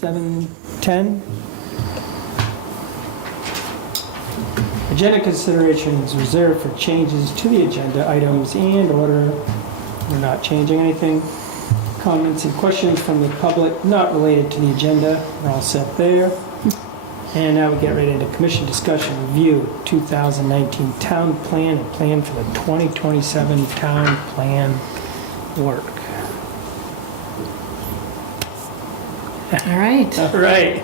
7:10. Agenda consideration is reserved for changes to the agenda items and order. We're not changing anything. Comments and questions from the public not related to the agenda. We're all set there. And now we get right into commission discussion review 2019 town plan and plan for the 2027 town plan work. All right. All right.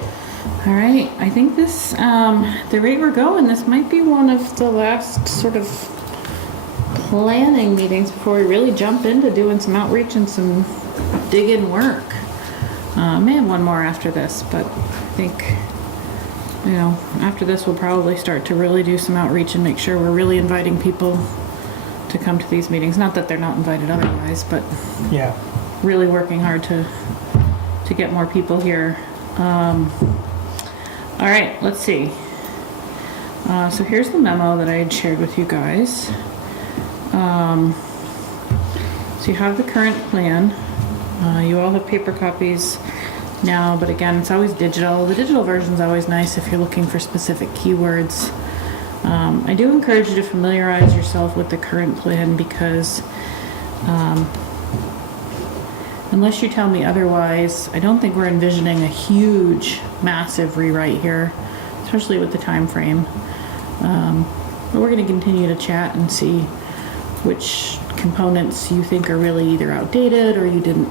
All right. I think this, the rate we're going, this might be one of the last sort of planning meetings before we really jump into doing some outreach and some dig-in work. May have one more after this, but I think, you know, after this we'll probably start to really do some outreach and make sure we're really inviting people to come to these meetings. Not that they're not invited otherwise, but Yeah. really working hard to get more people here. All right, let's see. So here's the memo that I had shared with you guys. So you have the current plan. You all have paper copies now, but again, it's always digital. The digital version is always nice if you're looking for specific keywords. I do encourage you to familiarize yourself with the current plan because unless you tell me otherwise, I don't think we're envisioning a huge, massive rewrite here, especially with the time frame. But we're going to continue to chat and see which components you think are really either outdated or you didn't,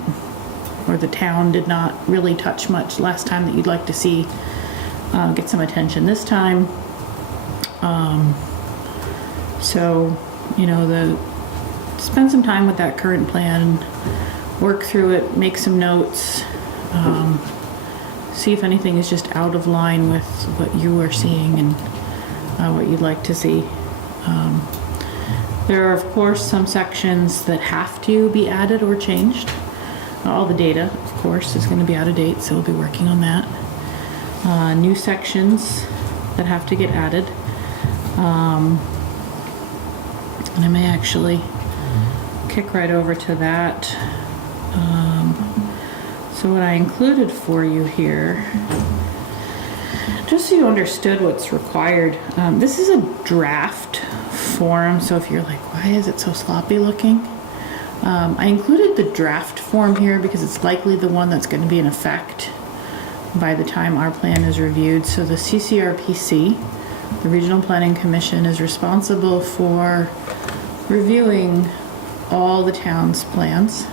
or the town did not really touch much last time that you'd like to see get some attention this time. So, you know, spend some time with that current plan, work through it, make some notes, see if anything is just out of line with what you are seeing and what you'd like to see. There are, of course, some sections that have to be added or changed. All the data, of course, is going to be out of date, so we'll be working on that. New sections that have to get added. And I may actually kick right over to that. So what I included for you here, just so you understood what's required, this is a draft form, so if you're like, why is it so sloppy looking? I included the draft form here because it's likely the one that's going to be in effect by the time our plan is reviewed. So the CCRPC, the Regional Planning Commission, is responsible for reviewing all the town's plans.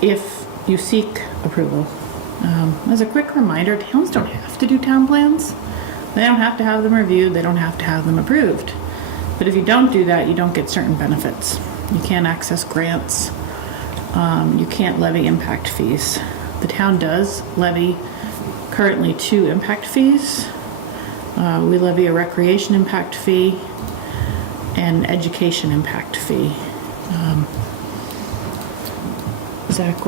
If you seek approval. As a quick reminder, towns don't have to do town plans. They don't have to have them reviewed. They don't have to have them approved. But if you don't do that, you don't get certain benefits. You can't access grants. You can't levy impact fees. The town does levy currently 2 impact fees. We levy a recreation impact fee and education impact fee. Zach,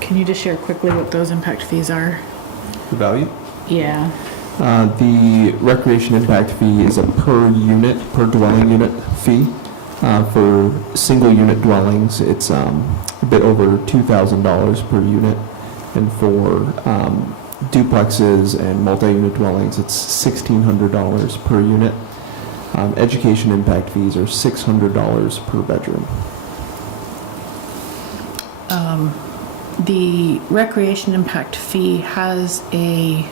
can you just share quickly what those impact fees are? The value? Yeah. The recreation impact fee is a per dwelling unit fee. For single unit dwellings, it's a bit over $2,000 per unit. And for duplexes and multi-unit dwellings, it's $1,600 per unit. Education impact fees are $600 per bedroom. The recreation impact fee has a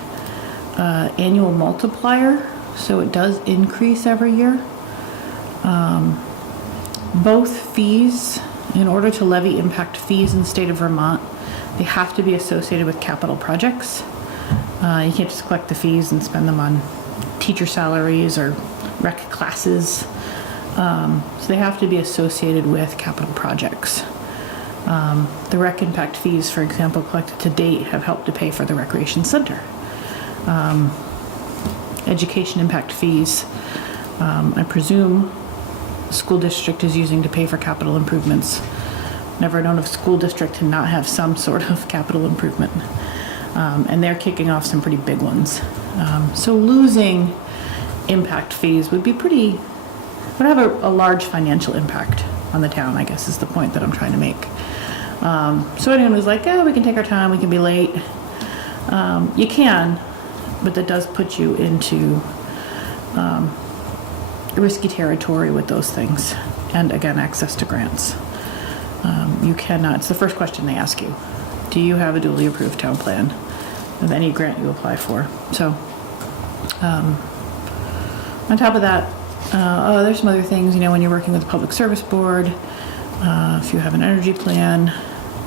annual multiplier, so it does increase every year. Both fees, in order to levy impact fees in the state of Vermont, they have to be associated with capital projects. You can't just collect the fees and spend them on teacher salaries or rec classes. So they have to be associated with capital projects. The rec impact fees, for example, collected to date have helped to pay for the recreation center. Education impact fees, I presume the school district is using to pay for capital improvements. Never known of a school district to not have some sort of capital improvement. And they're kicking off some pretty big ones. So losing impact fees would have a large financial impact on the town, I guess is the point that I'm trying to make. So anyone who's like, oh, we can take our time, we can be late, you can, but that does put you into risky territory with those things. And again, access to grants. You cannot, it's the first question they ask you. Do you have a duly approved town plan of any grant you apply for? So, on top of that, there's some other things, you know, when you're working with the Public Service Board, if you have an energy plan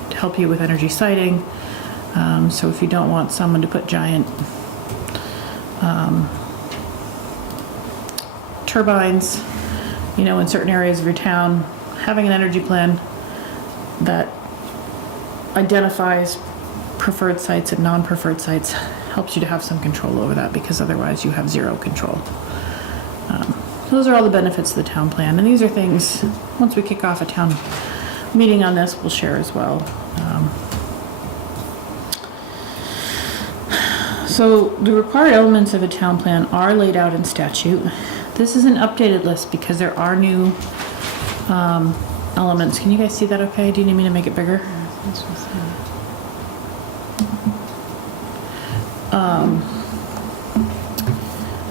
to help you with energy siting. So if you don't want someone to put giant turbines, you know, in certain areas of your town, having an energy plan that identifies preferred sites and non-preferred sites helps you to have some control over that, because otherwise you have zero control. Those are all the benefits of the town plan, and these are things, once we kick off a town meeting on this, we'll share as well. So the required elements of a town plan are laid out in statute. This is an updated list because there are new elements. Can you guys see that okay? Do you need me to make it bigger?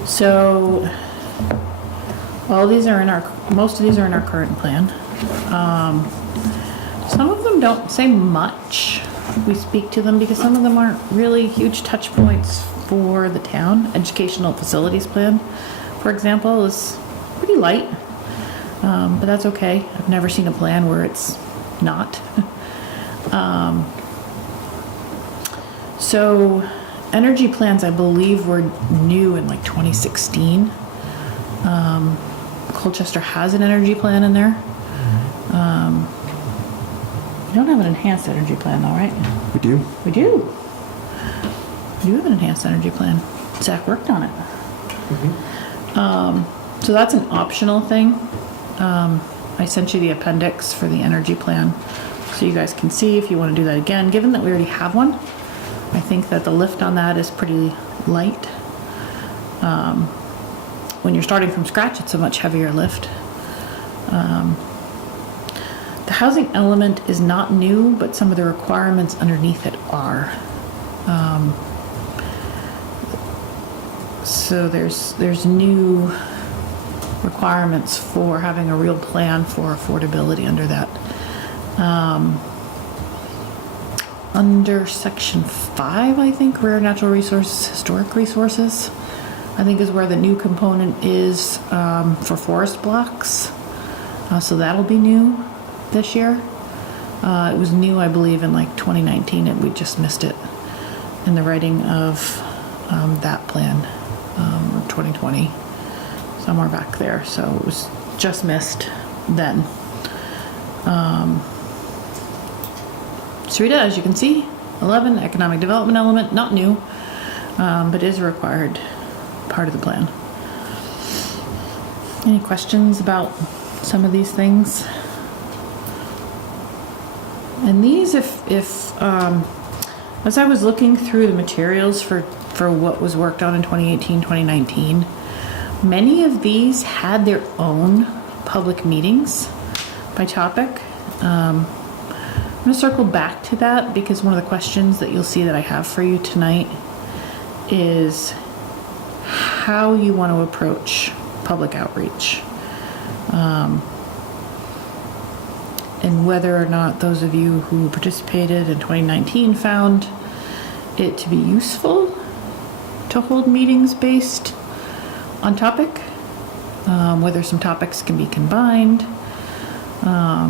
So all these are in most of these are in our current plan. Some of them don't say much. We speak to them because some of them aren't really huge touch points for the town. Educational facilities plan, for example, is pretty light, but that's okay. I've never seen a plan where it's not. So energy plans, I believe, were new in like 2016. Colchester has an energy plan in there. We don't have an enhanced energy plan though, right? We do. We do. We do have an enhanced energy plan. Zach worked on it. So that's an optional thing. I sent you the appendix for the energy plan so you guys can see if you want to do that again. Given that we already have one, I think that the lift on that is pretty light. When you're starting from scratch, it's a much heavier lift. The housing element is not new, but some of the requirements underneath it are. So there's new requirements for having a real plan for affordability under that. Under section 5, I think, rare natural resources, historic resources, I think is where the new component is for forest blocks. So that'll be new this year. It was new, I believe, in like 2019, and we just missed it in the writing of that plan, 2020, somewhere back there. So it was just missed then. Sarita, as you can see, 11, economic development element, not new, but is a required part of the plan. Any questions about some of these things? And these, if as I was looking through the materials for what was worked on in 2018, 2019, many of these had their own public meetings by topic. I'm going to circle back to that because one of the questions that you'll see that I have for you tonight is how you want to approach public outreach. And whether or not those of you who participated in 2019 found it to be useful to hold meetings based on topic, whether some topics can be combined. I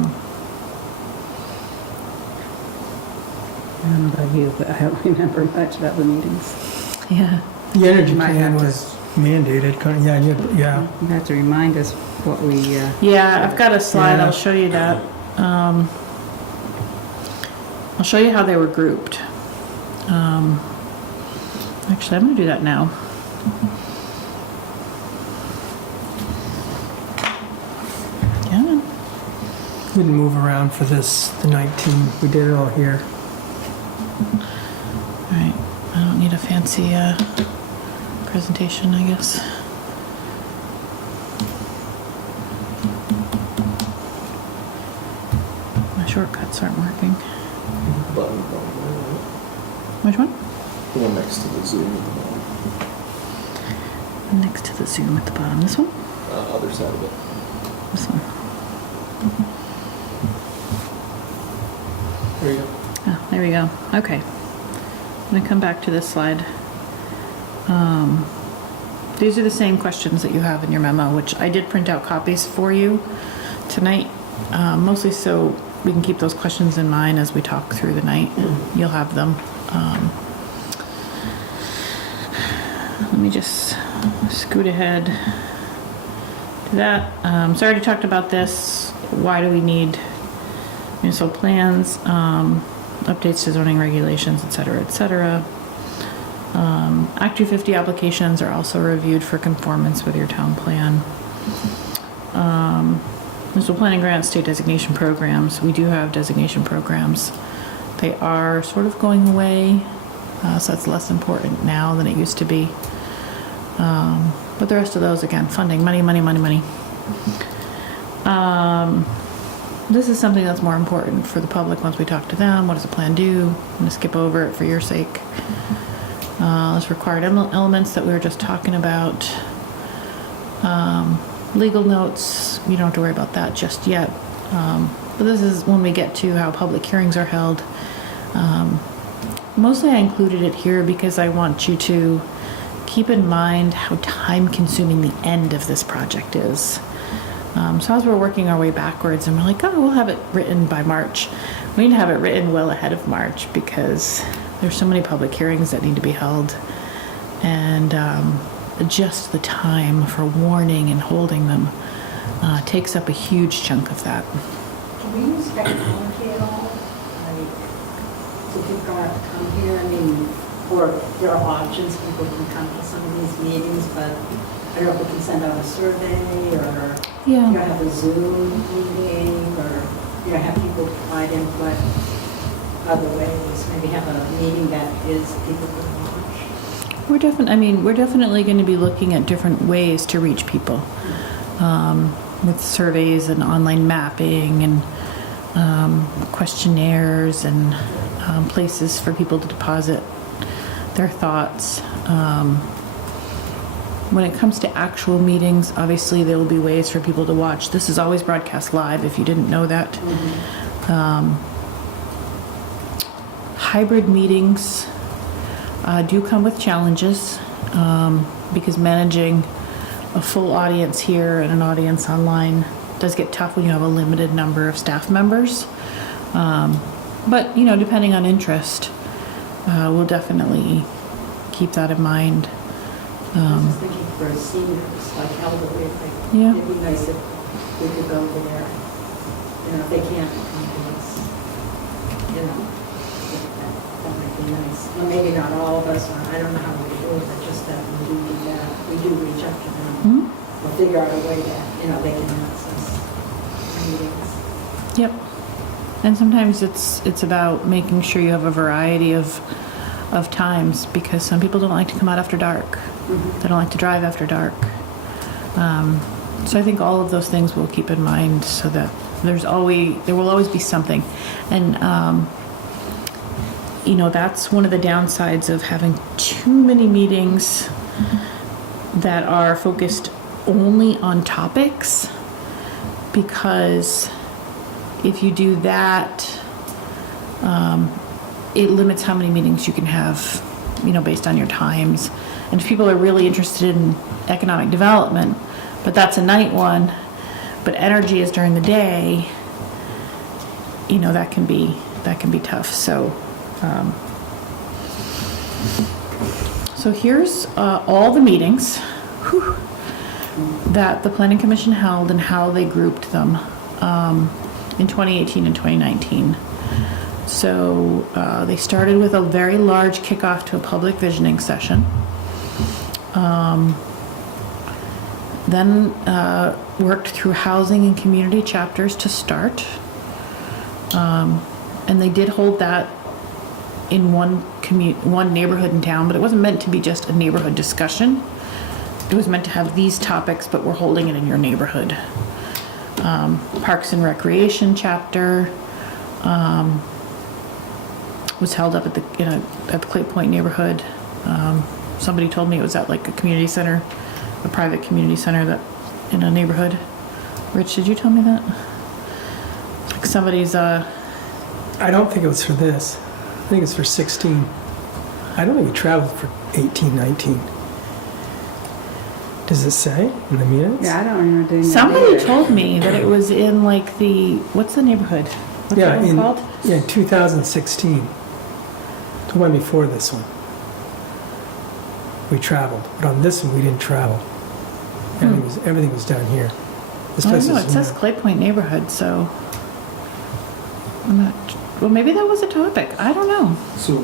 don't know about you, but I don't remember much about the meetings. Yeah. The energy Might plan have to- was mandated, yeah. You have to remind us what we, Yeah, I've got a slide. Yeah. I'll show you that. I'll show you how they were grouped. Actually, I'm going to do that now. Yeah. We didn't move around for this, the 19, we did it all here. All right. I don't need a fancy presentation, I guess. My shortcuts aren't working. button on there, right? Which one? The one next to the Zoom at the bottom. Next to the Zoom at the bottom. This one? Other side of it. This one. There you go. Oh, there we go. Okay. I'm going to come back to this slide. These are the same questions that you have in your memo, which I did print out copies for you tonight, mostly so we can keep those questions in mind as we talk through the night. You'll have them. Let me just scoot ahead to that. So I already talked about this. Why do we need municipal plans, updates to zoning regulations, et cetera, et cetera. Act 250 applications are also reviewed for conformance with your town plan. Municipal planning grants, state designation programs. We do have designation programs. They are sort of going away, so it's less important now than it used to be. But the rest of those, again, funding, money, money, money, money. This is something that's more important for the public once we talk to them. What does the plan do? I'm going to skip over it for your sake. Let's required elements that we were just talking about. Legal notes, you don't have to worry about that just yet. But this is when we get to how public hearings are held. Mostly I included it here because I want you to keep in mind how time-consuming the end of this project is. So as we're working our way backwards and we're like, oh, we'll have it written by March. We need to have it written well ahead of March because there's so many public hearings that need to be held. And just the time for warning and holding them takes up a huge chunk of that. Can we use technology at all? Like, so people have to come here, I mean, or there are options, people can come to some of these meetings, but I don't know if we can send out a survey, or Yeah. you know, have a Zoom meeting, or you know, have people provide input other ways, maybe have a meeting that is people can watch. We're definitely going to be looking at different ways to reach people, with surveys and online mapping and questionnaires and places for people to deposit their thoughts. When it comes to actual meetings, obviously there will be ways for people to watch. This is always broadcast live, if you didn't know that. Hybrid meetings do come with challenges because managing a full audience here and an audience online does get tough when you have a limited number of staff members. But, you know, depending on interest, we'll definitely keep that in mind. I was just thinking for seniors, like elderly, like, Yeah. it'd be nice if we could go there, you know, if they can't come to us, you know, that might be nice. Well, maybe not all of us, or I don't know how we do it, but just that we do that, we do reach out to them. Mhm. We'll figure out a way that, you know, they can access meetings. Yep. And sometimes it's about making sure you have a variety of times because some people don't like to come out after dark. They don't like to drive after dark. So I think all of those things we'll keep in mind so that there will always be something. And, you know, that's one of the downsides of having too many meetings that are focused only on topics, because if you do that, it limits how many meetings you can have, you know, based on your times. And if people are really interested in economic development, but that's a night one, but energy is during the day, you know, that can be tough. So, so here's all the meetings that the Planning Commission held and how they grouped them in 2018 and 2019. So they started with a very large kickoff to a public visioning session. Then worked through housing and community chapters to start. And they did hold that in one neighborhood in town, but it wasn't meant to be just a neighborhood discussion. It was meant to have these topics, but we're holding it in your neighborhood. Parks and Recreation chapter. was held up at the Clay Point neighborhood. Somebody told me it was at like a community center, a private community center that in a neighborhood. Rich, did you tell me that? Like somebody's I don't think it was for this. I think it's for 16. I don't think we traveled for 18, 19. Does it say in the minutes? Yeah, I don't remember doing that somebody either. told me that it was in like what's the neighborhood? What's Yeah, that one called? Yeah, 2016. The one before this one. We traveled, but on this one we didn't travel. Everything was down here. This I place don't know. is It says Clay Point neighborhood, so I'm not. Well, maybe that was a topic. I don't know. So,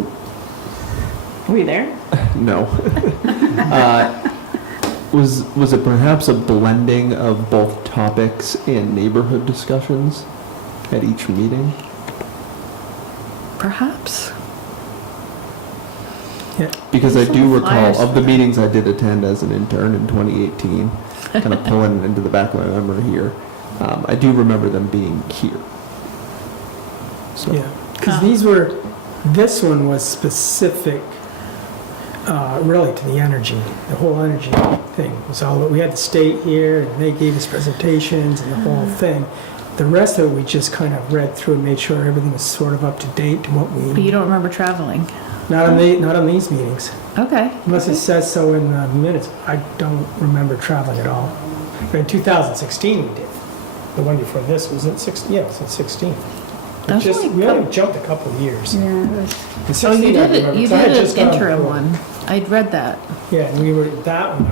Were you there? no. Was it perhaps a blending of both topics and neighborhood discussions at each meeting? Perhaps. Yeah. Because I Some do flyers recall, of for the that. meetings I did attend as an intern in 2018, kind of pulling into the back of my memory here, I do remember them being here. So, Yeah, because this one was specific, really to the energy. The whole energy thing was all, we had the state here, and they gave us presentations and the whole thing. The rest of it, we just kind of read through and made sure everything was sort of up to date to what But you don't remember traveling. not on these meetings. Okay. Unless it says so in the minutes. I don't remember traveling at all. But in 2016 we did. The one before this was at 16. Yeah, it was at 16. That's Just, only we only jumped a couple of years. Yeah, it was, In So you 16, I did it. remember, You 'cause I had did just an gone interim through it. one. I'd read that. Yeah, and we were, that one,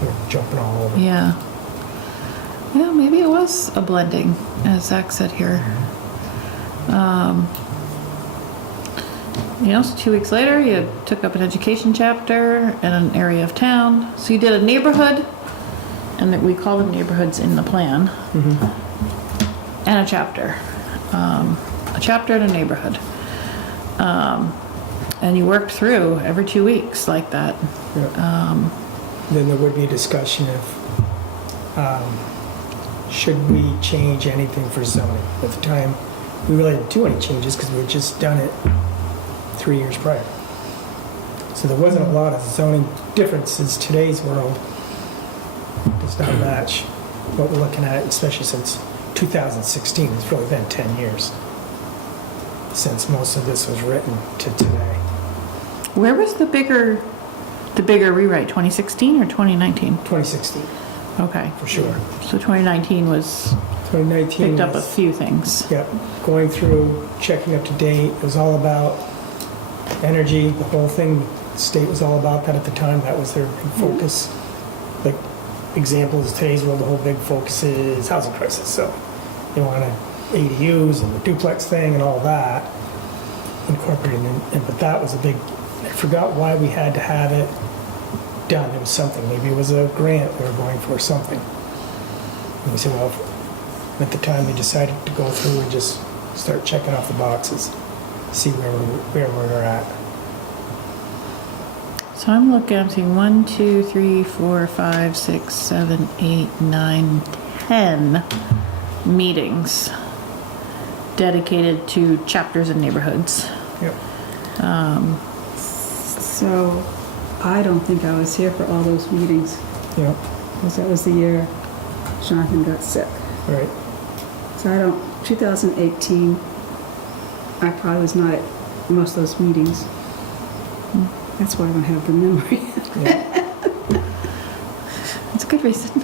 we were jumping all over. Yeah. Yeah, maybe it was a blending, as Zach said here. So 2 weeks later, you took up an education chapter in an area of town. So you did a neighborhood, and that we call them neighborhoods in the plan, and a chapter. A chapter and a neighborhood. And you worked through every 2 weeks like that. Yeah. Then there would be a discussion of, should we change anything for zoning? At the time, we really didn't do any changes because we had just done it 3 years prior. So there wasn't a lot of zoning differences. Today's world does not match what we're looking at, especially since 2016. It's really been 10 years since most of this was written to today. Where was the bigger rewrite? 2016 or 2019? 2016, Okay, for sure. so 2019 was 2019 picked up a was- few things. Yep, going through, checking up to date. It was all about energy, the whole thing. The state was all about that at the time. That was their big focus. Like, examples, today's world, the whole big focus is housing crisis. So they wanted ADUs and the duplex thing and all that incorporated in. But that was a big, I forgot why we had to have it done. It was something. Maybe it was a grant we were going for, something. And we said, well, at the time, they decided to go through and just start checking off the boxes, see where we're at. So I'm looking, I'm seeing 1, 2, 3, 4, 5, 6, 7, 8, 9, 10 meetings dedicated to chapters and neighborhoods. Yep. so I don't think I was here for all those meetings, Yep. because that was the year Jonathan got sick. Right. So 2018, I probably was not at most of those meetings. That's why I don't have the memory. Yeah. That's a good reason.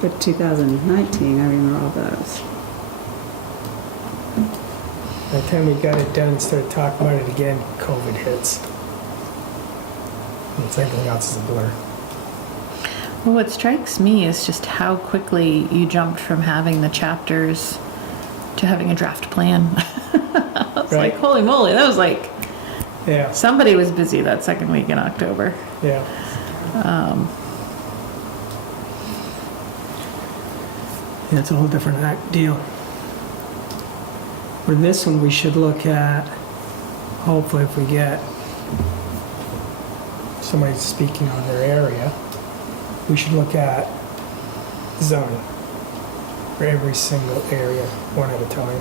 But 2019, I remember all those. By the time we got it done and started talking about it again, COVID hits. And it's everything else is a blur. Well, what strikes me is just how quickly you jumped from having the chapters to having a draft plan. It's Right. like, holy moly, that was like, Yeah. somebody was busy that second week in October. Yeah. Yeah, it's a whole different deal. For this one, we should look at, hopefully if we get somebody speaking on their area, we should look at zoning for every single area, one at a time.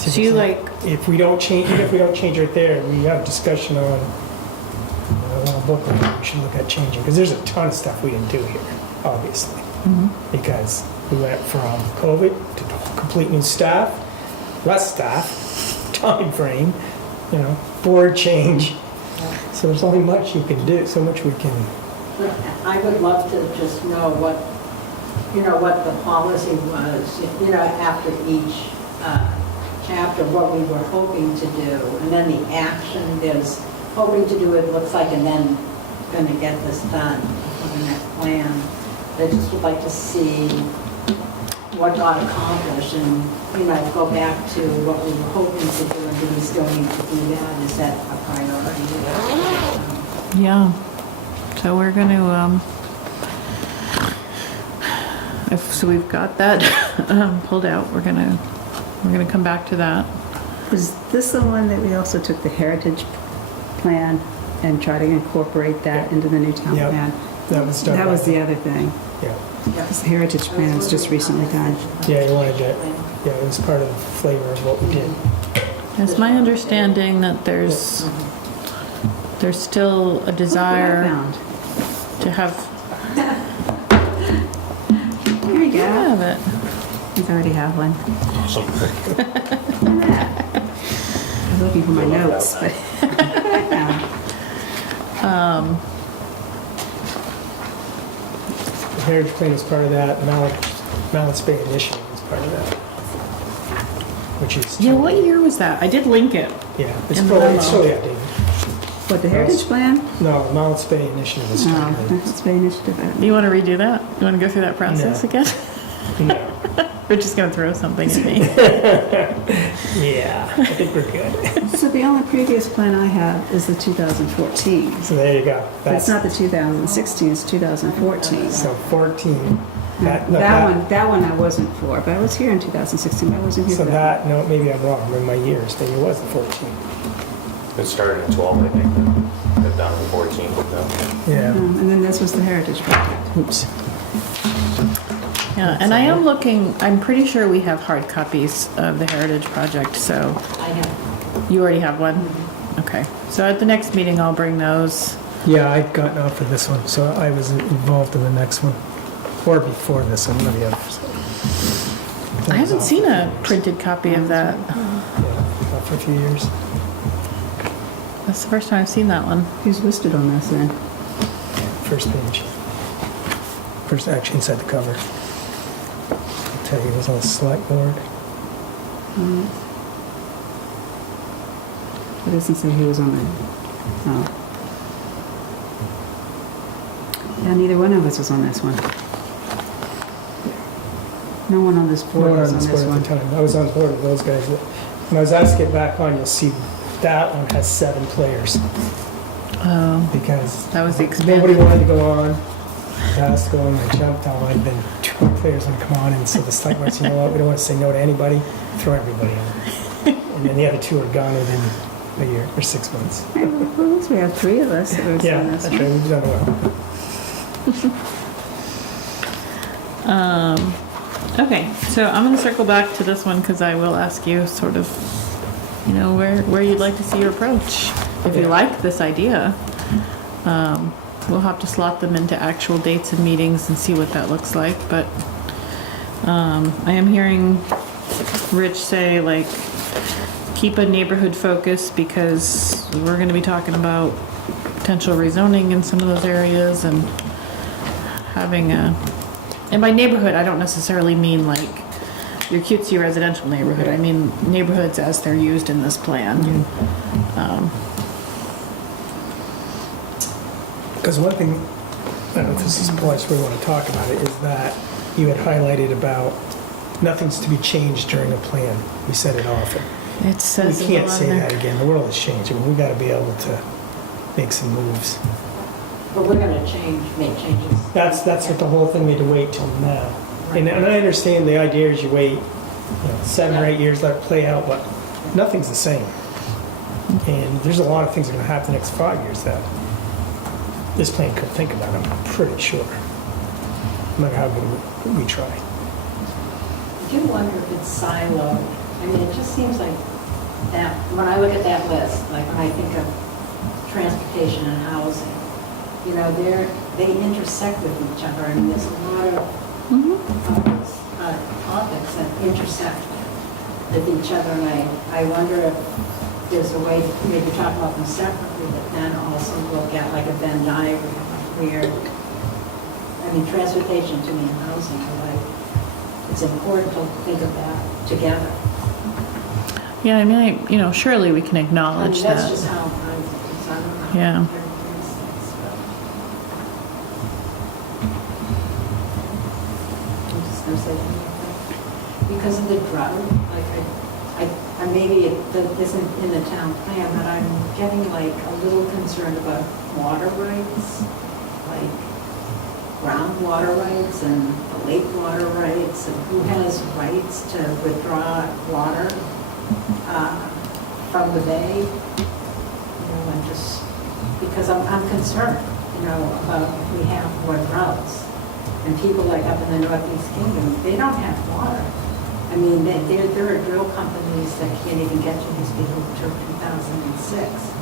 So you like, If we don't change, even if we don't change right there, we have discussion on, a little booklet we should look at changing, because there's a ton of stuff we didn't do here, obviously. Because we went from COVID to complete new staff, less staff, time frame, board change. So there's only much you can do, so much we can, I would love to just know what the policy was, after each chapter, what we were hoping to do. And then the action is hoping to do it, looks like, and then going to get this done for the next plan. I just would like to see what got accomplished and, go back to what we were hoping to do, and do we still need to do that? Is that a priority? yeah. So we're going to, so we've got that pulled out. We're gonna come back to that. Was this the one that we also took the heritage plan and tried to incorporate that into the new town Yep. plan? that was done. That was the other thing. Yeah, Because the heritage plan was just recently done. yeah, you wanted to, yeah, it was part of the flavor of what we did. It's my understanding that there's still a Look what I desire found. to have. Here you go. Have it. You already have one. Awesome. I was looking for my notes, but The heritage plan is part of that, Mallets Bay Initiative is part of that. Which is. Yeah, what year was that? I did link it. Yeah, it's in the probably, it's memo. totally outdated. what, the heritage plan? No, the Mallets Bay Initiative is No, started. it's Bay Initiative. You want to redo that? You want to go through that process No. again? No. We're just going to throw something at me. Yeah, I think we're good. So the only previous plan I have is the 2014. So there you go. But it's not the 2016, it's 2014. So 14. That one I wasn't for, but I was here in 2016, but I wasn't here So for that. that, no, maybe I'm wrong, in my years, maybe it wasn't 14. It started in 12, I think, then down to 14. No. Yeah. And then this was the heritage project. Oops. Yeah, and I am looking, I'm pretty sure we have hard copies of the Heritage Project, so I have, you already have one? Okay, so at the next meeting, I'll bring those. Yeah, I'd gotten off of this one, so I was involved in the next one. Or before this one, one of the others. I haven't seen a printed copy of that. Yeah, not for a few years. That's the first time I've seen that one. Who's listed on this then? First page. First, actually inside the cover. I'll tell you, it was on the select board. It doesn't say who was on the, oh. Yeah, neither one of us was on this one. No one on this No board one was on on this this board one. at the time. I was on board with those guys. When I was asked to get back on, you'll see that one has 7 players. Oh, Because that was the nobody expanded. wanted to go on. I asked to go on, I jumped on, then 2 more players want to come on, and so the select board said, you know what, we don't want to say no to anybody, throw everybody on. And then the other 2 are gone within a year or 6 months. Hey, well, at least we have 3 of us that was Yeah, on this that's one. right, we've done well. Okay, so I'm going to circle back to this one because I will ask you sort of, where you'd like to see your approach. If you Yeah. like this idea, we'll have to slot them into actual dates and meetings and see what that looks like. But I am hearing Rich say, like, keep a neighborhood focus because we're going to be talking about potential rezoning in some of those areas and having a... And by neighborhood, I don't necessarily mean like your cutesy residential neighborhood. I mean neighborhoods as they're used in this plan. Because one thing, I don't know if this is the place we want to talk about it, is that you had highlighted about nothing's to be changed during a plan. We said it often. It We says can't it say on that again. The world has changed. I mean, we got to be able to make some moves. but we're gonna make changes. That's what the whole thing, we had to wait till now. And I understand the idea is you wait, 7 or 8 years, let it play out, but nothing's the same. And there's a lot of things that are gonna happen the next 5 years that this plan could think about, I'm pretty sure. No matter how good we try. I do wonder if it's siloed. I mean, it just seems like that, when I look at that list, like when I think of transportation and housing, you know, they intersect with each other. I mean, there's a lot of topics that intersect with each other, and I wonder if there's a way to maybe talk about them separately, but then also look at like a Venn diagram where, I mean, transportation to me and housing are like, it's important to think of that together. Yeah, I mean, you know, surely we can I acknowledge mean, that. that's just how I don't know. Yeah. Everybody's things, but I'm just gonna say anything. Because of the drought, like I maybe it isn't in the town plan, but I'm getting like a little concerned about water rights, like groundwater rights and the lake water rights, and who has rights to withdraw water from the bay. You know, I'm just, because I'm concerned, you know, about if we have more droughts. And people like up in the Northeast Kingdom, they don't have water. I mean, there are drill companies that can't even get to these people until 2006.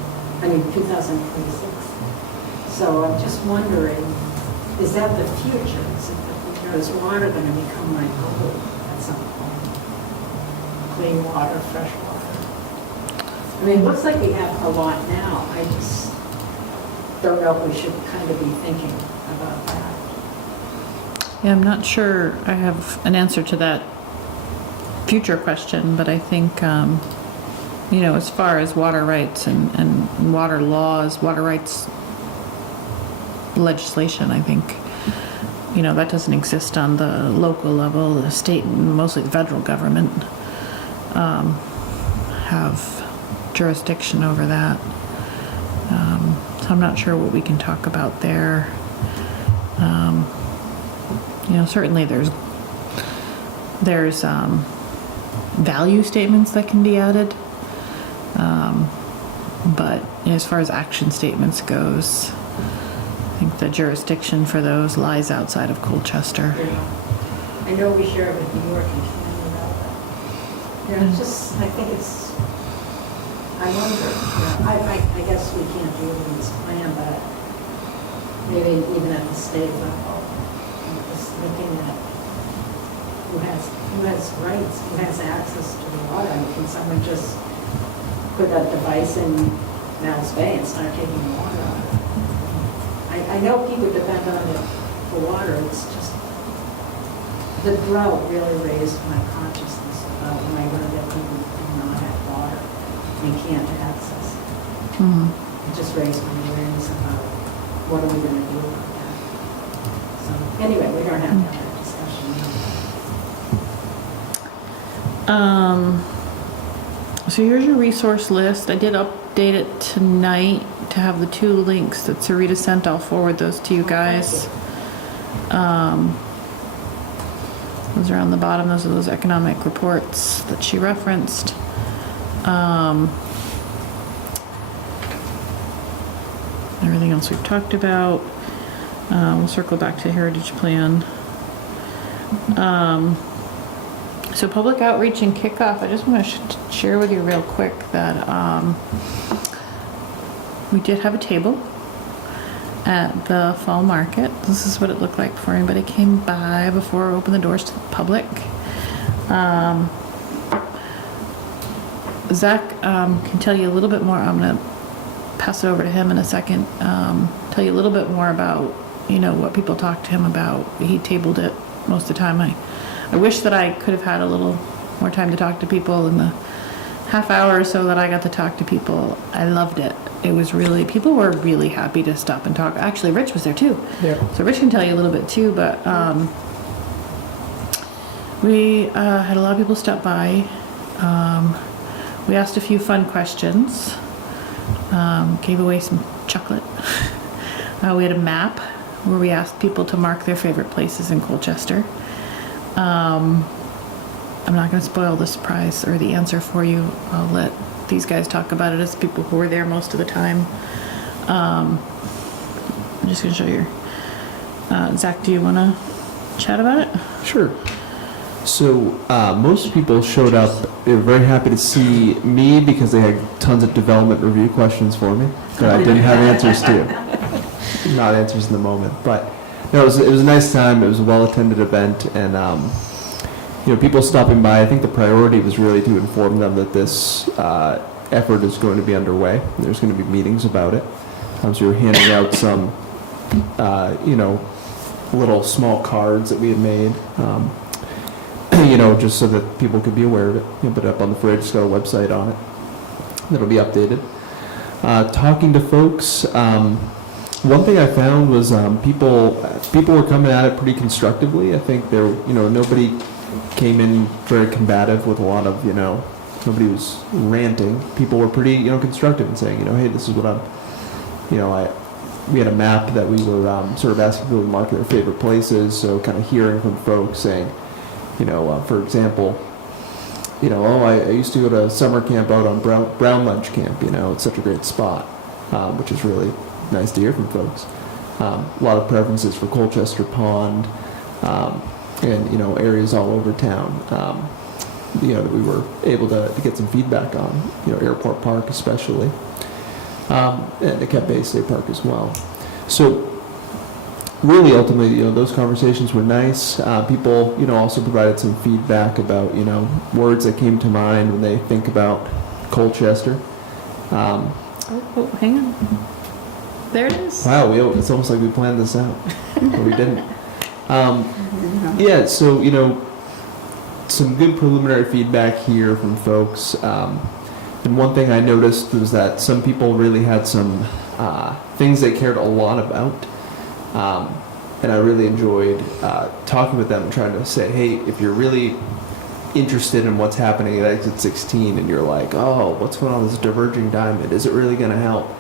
I mean, 2026. So I'm just wondering, is that the future? Is water going to become like gold at some point? Clean water, fresh water. I mean, it looks like we have a lot now. I just don't know if we should kind of be thinking about that. Yeah, I'm not sure I have an answer to that future question, but I think, you know, as far as water rights and water laws, water rights legislation, I think, you know, that doesn't exist on the local level. The state and mostly the federal government have jurisdiction over that. So I'm not sure what we can talk about there. You know, certainly there's value statements that can be added. But as far as action statements goes, I think the jurisdiction for those lies outside of Colchester. Yeah. I know we share it with New York and Canada, but, you know, it's just, I think it's, I wonder, you know, I guess we can't do it in this plan, but maybe even at the state level, I'm just looking at who has rights, who has access to the water. I mean, can someone just put a device in Mal's Bay and start taking the water out of it? I know people depend on it for water. It's just, the drought really raised my consciousness about when I learned that people do not have water and can't access it. It just raised my awareness about what are we going to do about that. So anyway, we don't have to have that discussion now. So here's your resource list. I did update it tonight to have the 2 links that Sarita sent. I'll forward those to you guys. Those are on the bottom. Those are those economic reports that she referenced. Everything else we've talked about. We'll circle back to Heritage Plan. So public outreach and kickoff, I just want to share with you real quick that we did have a table at the fall market. This is what it looked like before anybody came by, before we opened the doors to the public. Zach can tell you a little bit more. I'm going to pass it over to him in a second. Tell you a little bit more about, you know, what people talk to him about. He tabled it most of the time. I wish that I could have had a little more time to talk to people in the half hour or so that I got to talk to people. I loved it. It was really, people were really happy to stop and talk. Actually, Rich was there too. Yeah. So Rich can tell you a little bit too, but we had a lot of people stop by. We asked a few fun questions. Gave away some chocolate. We had a map where we asked people to mark their favorite places in Colchester. I'm not going to spoil the surprise or the answer for you. I'll let these guys talk about it as people who were there most of the time. I'm just going to show you. Zach, do you want to chat about it? Sure. So most people showed up. They were very happy to see me because they had tons of development review questions for me that I didn't have answers to. Not answers in the moment, but no, it was a nice time. It was a well-attended event, and people stopping by. I think the priority was really to inform them that this effort is going to be underway. There's going to be meetings about it. So we were handing out some, little small cards that we had made. Just so that people could be aware of it. Put it up on the fridge, it's got a website on it that'll be updated. Talking to folks, one thing I found was people were coming at it pretty constructively. I think nobody came in very combative with a lot of, nobody was ranting. People were pretty, constructive and saying, hey, this is what I'm, we had a map that we were sort of asking people to mark their favorite places, so kind of hearing from folks saying, for example, I used to go to summer camp out on Brown Ledge Camp, it's such a great spot, which is really nice to hear from folks. A lot of preferences for Colchester Pond, and, areas all over town, that we were able to get some feedback on, Airport Park especially, and the Bay State Park as well. So, really, ultimately, those conversations were nice. People, also provided some feedback about, words that came to mind when they think about Colchester. Oh, hang on. There it is. Wow, it's almost like we planned this out, but we didn't. So, some good preliminary feedback here from folks. And one thing I noticed was that some people really had some things they cared a lot about. And I really enjoyed talking with them and trying to say, hey, if you're really interested in what's happening at Exit 16 and you're like, oh, what's going on with this diverging diamond? Is it really going to help?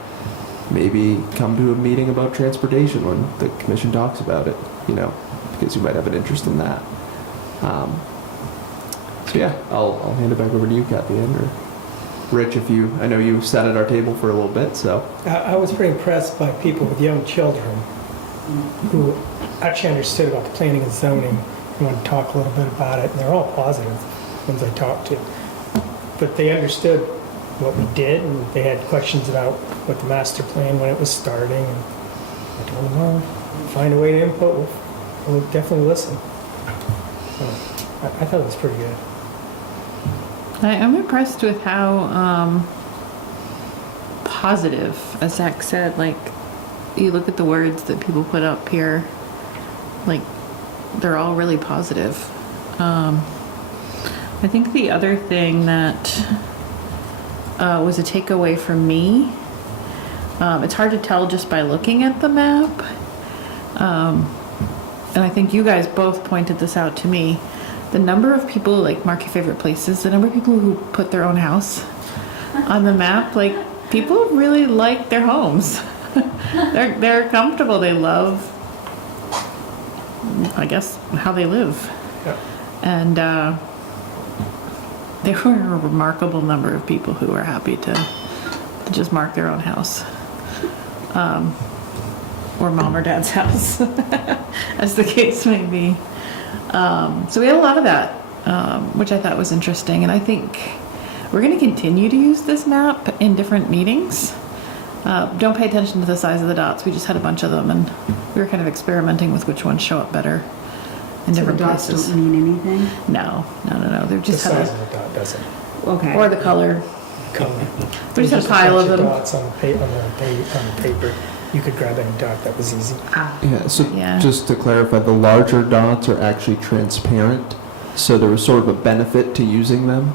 Maybe come to a meeting about transportation when the commission talks about it, because you might have an interest in that. I'll hand it back over to you, Kathy, or Rich, I know you sat at our table for a little bit, so. I was pretty impressed by people with young children who actually understood about the planning and zoning and wanted to talk a little bit about it, and they're all positive ones I talked to. But they understood what we did, and they had questions about what the master plan, when it was starting, and I told them, well, find a way to input, we'll definitely listen. So I thought it was pretty good. I'm impressed with how positive, as Zach said, you look at the words that people put up here, they're all really positive. I think the other thing that was a takeaway for me, it's hard to tell just by looking at the map, and I think you guys both pointed this out to me, the number of people mark your favorite places, the number of people who put their own house on the map, people really like their homes. They're comfortable. They love, I guess, how they live. Yeah. And there were a remarkable number of people who were happy to just mark their own house. Or mom or dad's house, as the case may be. So we had a lot of that, which I thought was interesting. And I think we're going to continue to use this map in different meetings. Don't pay attention to the size of the dots. We just had a bunch of them, and we were kind of experimenting with which ones show up better in different places. So the dots don't mean anything? No. They're The just size of the dot doesn't. Okay. or the color. Color. We just had a pile of them. Dots on the paper. You could grab any dot, that was easy. Yeah. Just to clarify, the larger dots are actually transparent, so there was sort of a benefit to using them,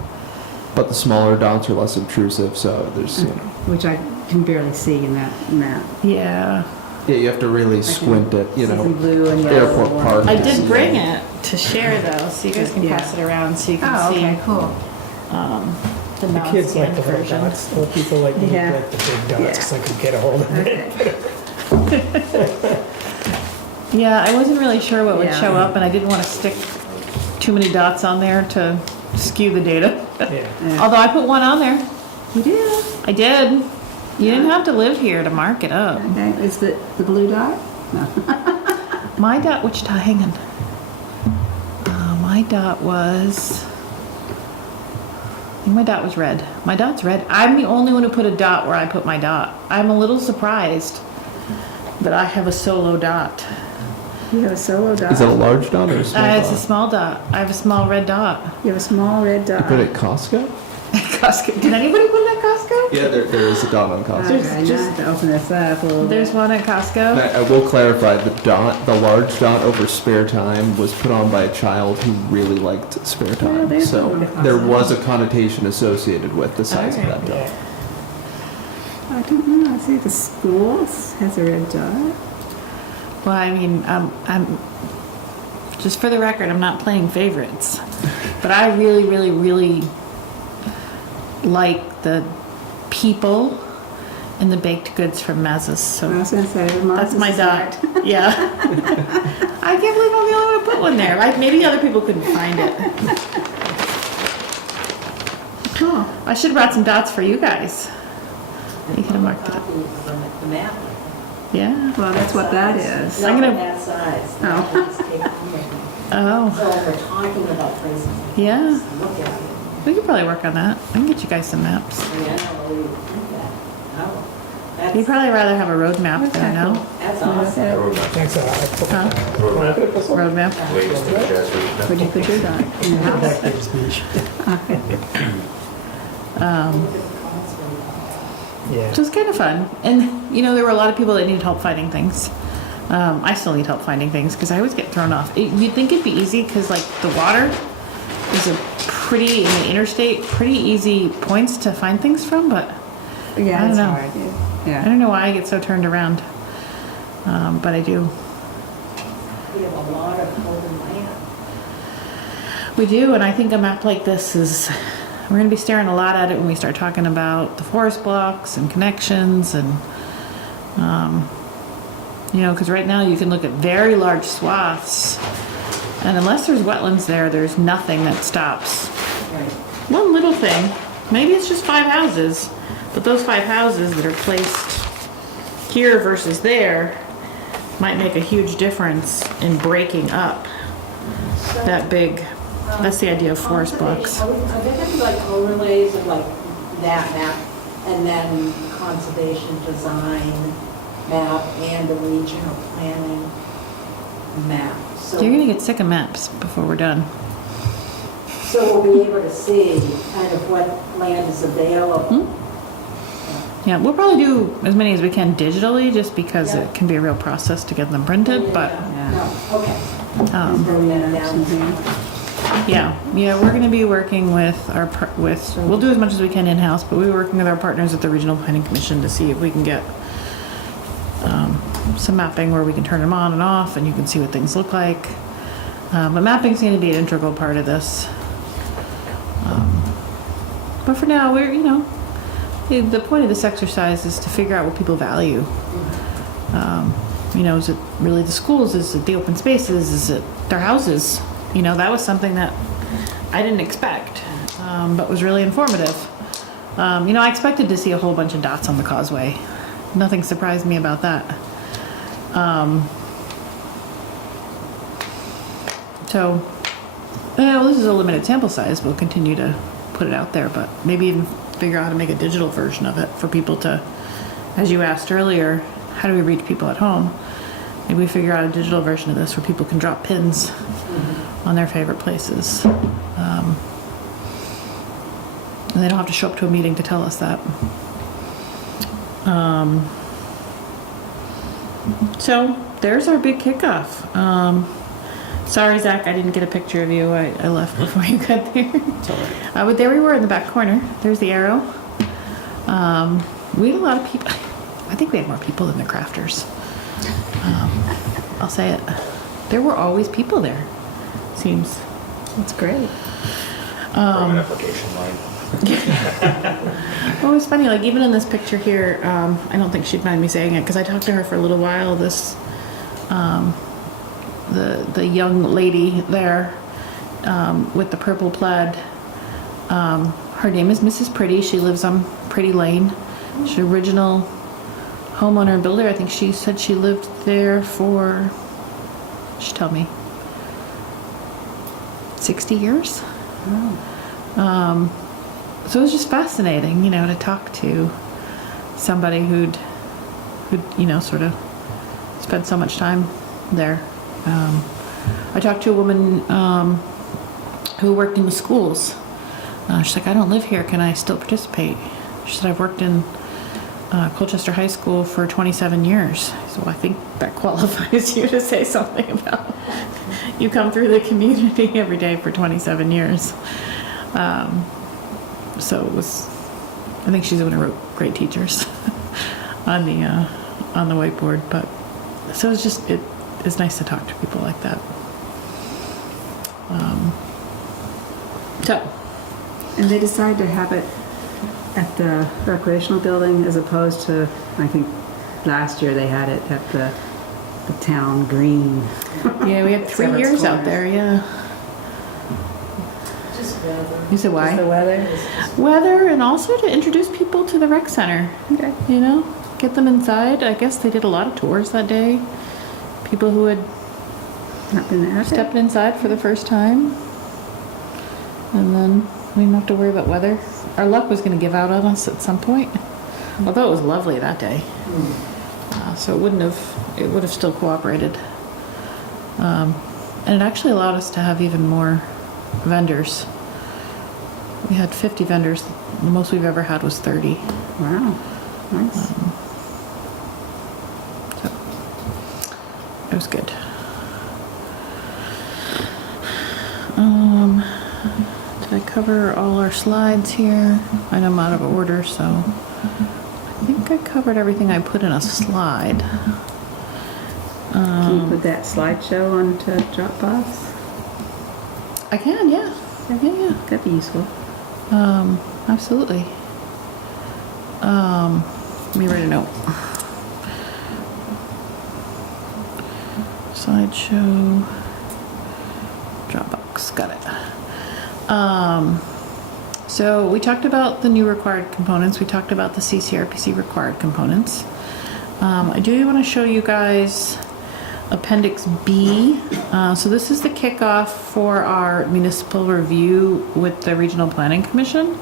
but the smaller dots are less intrusive, so there's, Which I can barely see in that map. Yeah. Yeah, you have to really squint it, See some blue and yellow. Airport Park. I to did see bring it to share though, so you guys can Yeah. pass it around so you can Oh, see okay, cool. the The kids like non-scanned the little version. dots. Little people like me Yeah. like the big dots because I could get a hold of it. Okay. Yeah, I wasn't really sure what would Yeah. show up, and I didn't want to stick too many dots on there to skew the data. Yeah. Yeah. Although I put one on there. You did? I did. You didn't have to live here to mark it up. Okay, is the blue dot? No. My dot, which dot? Hang on. My dot was, I think my dot was red. My dot's red. I'm the only one who put a dot where I put my dot. I'm a little surprised that I have a solo dot. You have a solo dot. Is it a large dot or a small It's a dot? small dot. I have a small red dot. You have a small red You dot. put it at Costco? Costco. Did anybody put it at Costco? Yeah, there is a dot on Costco. Okay, now I have to open this up a little bit. There's one at Costco. I will clarify, the large dot over spare time was put on by a child who really liked spare time. there's So one. there was a connotation associated with the size of that dot. I don't know. I see the school has a red dot. Well, I mean, I'm just for the record, I'm not playing favorites, but I really, really, really like the people and the baked goods from Maz's. So I was going to say, that's my dot. Yeah. I can't believe I'm the only one who put one there. Like maybe other people couldn't find it. Oh, I should have brought some dots for you guys. You could have marked it up. Copy of the map. Yeah. well, that's what that is. Not I'm gonna- that size. Oh. Just take it from there. Oh. So when we're talking about places. Yeah. just Look at it. We could probably work on that. I can get you guys some maps. I mean, I don't know where you think that. No. That's, You'd probably rather have a road map Okay, there, no? that's The awesome. roadmap. Huh? The roadmap. Road map? Latest in jazz region. Where'd you put your dot? In your house? Yeah. So it's kind of fun. And, you know, there were a lot of people that needed help finding things. I still need help finding things because I always get thrown off. You'd think it'd be easy because, like, the water is a pretty, in the interstate, pretty easy points to find things from, but Yeah, I don't it's know. hard. I Yeah. don't know why I get so turned around. But I do. We have a lot of open land. We do, and I think a map like this is, we're going to be staring a lot at it when we start talking about the forest blocks and connections and, you know, because right now you can look at very large swaths, and unless there's wetlands there, there's nothing that stops. Right. One little thing, maybe it's just 5 houses, but those 5 houses that are placed here versus there might make a huge difference in breaking up that big. That's the idea of forest blocks. Are there gonna be like overlays of like that map and then conservation design map and a regional planning map? So You're gonna get sick of maps before we're done. so we'll be able to see kind of what land is available. Yeah, we'll probably do as many as we can digitally, just because Yeah. it can be a real process to get them printed, but, No, okay. um, yeah, we're gonna be working with we'll do as much as we can in-house, but we're working with our partners at the Regional Planning Commission to see if we can get, some mapping where we can turn them on and off, and you can see what things look like. But mapping's gonna be an integral part of this. But for now, we're, you know, the point of this exercise is to figure out what people value. You know, is it really the schools? Is it the open spaces? Is it their houses? You know, that was something that I didn't expect, but was really informative. You know, I expected to see a whole bunch of dots on the causeway. Nothing surprised me about that. So, you know, this is a limited sample size. We'll continue to put it out there, but maybe even figure out how to make a digital version of it for people to, as you asked earlier, how do we reach people at home? Maybe we figure out a digital version of this where people can drop pins on their favorite places. And they don't have to show up to a meeting to tell us that. So there's our big kickoff. Sorry, Zach, I didn't get a picture of you. I left before you got there. But there we were in the back corner. There's the arrow. We had a lot of people. I think we had more people than the crafters. I'll say it. There were always people there. Seems. That's great. From an application line. Well, it's funny, like even in this picture here, I don't think she'd mind me saying it because I talked to her for a little while. This, the young lady there with the purple plaid. Her name is Mrs. Pretty. She lives on Pretty Lane. She's an original homeowner and builder. I think she said she lived there for. She told me 60 years. Oh. So it was just fascinating, to talk to somebody who'd sort of spent so much time there. I talked to a woman who worked in the schools. She's like, I don't live here. Can I still participate? She said, I've worked in Colchester High School for 27 years. So I think that qualifies you to say something about you come through the community every day for 27 years. So it was, I think she's the one who wrote great teachers on the whiteboard. But so it's nice to talk to people like that. And they decided to have it at the recreational building as opposed to, I think, last year they had it at the town green. Yeah, we had 3 Several years out corners. there, yeah. Just weather. You said why? Just the weather? It's just- Weather, and also to introduce people to the rec center. Okay. Get them inside. I guess they did a lot of tours that day. People who had Not been there. stepped inside for the first time. And then we didn't have to worry about weather. Our luck was going to give out on us at some point. Although it was lovely that day. So it would have still cooperated. And it actually allowed us to have even more vendors. We had 50 vendors. The most we've ever had was 30. Wow. Nice. So it was good. Did I cover all our slides here? I know I'm out of order, so I think I covered everything I put in a slide. Can you put that slideshow onto Dropbox? I can, yeah. Yeah. That'd be useful. Absolutely. Let me write a note. Slideshow. Dropbox. Got it. So we talked about the new required components. We talked about the CCRPC required components. I do want to show you guys Appendix B. So this is the kickoff for our municipal review with the Regional Planning Commission.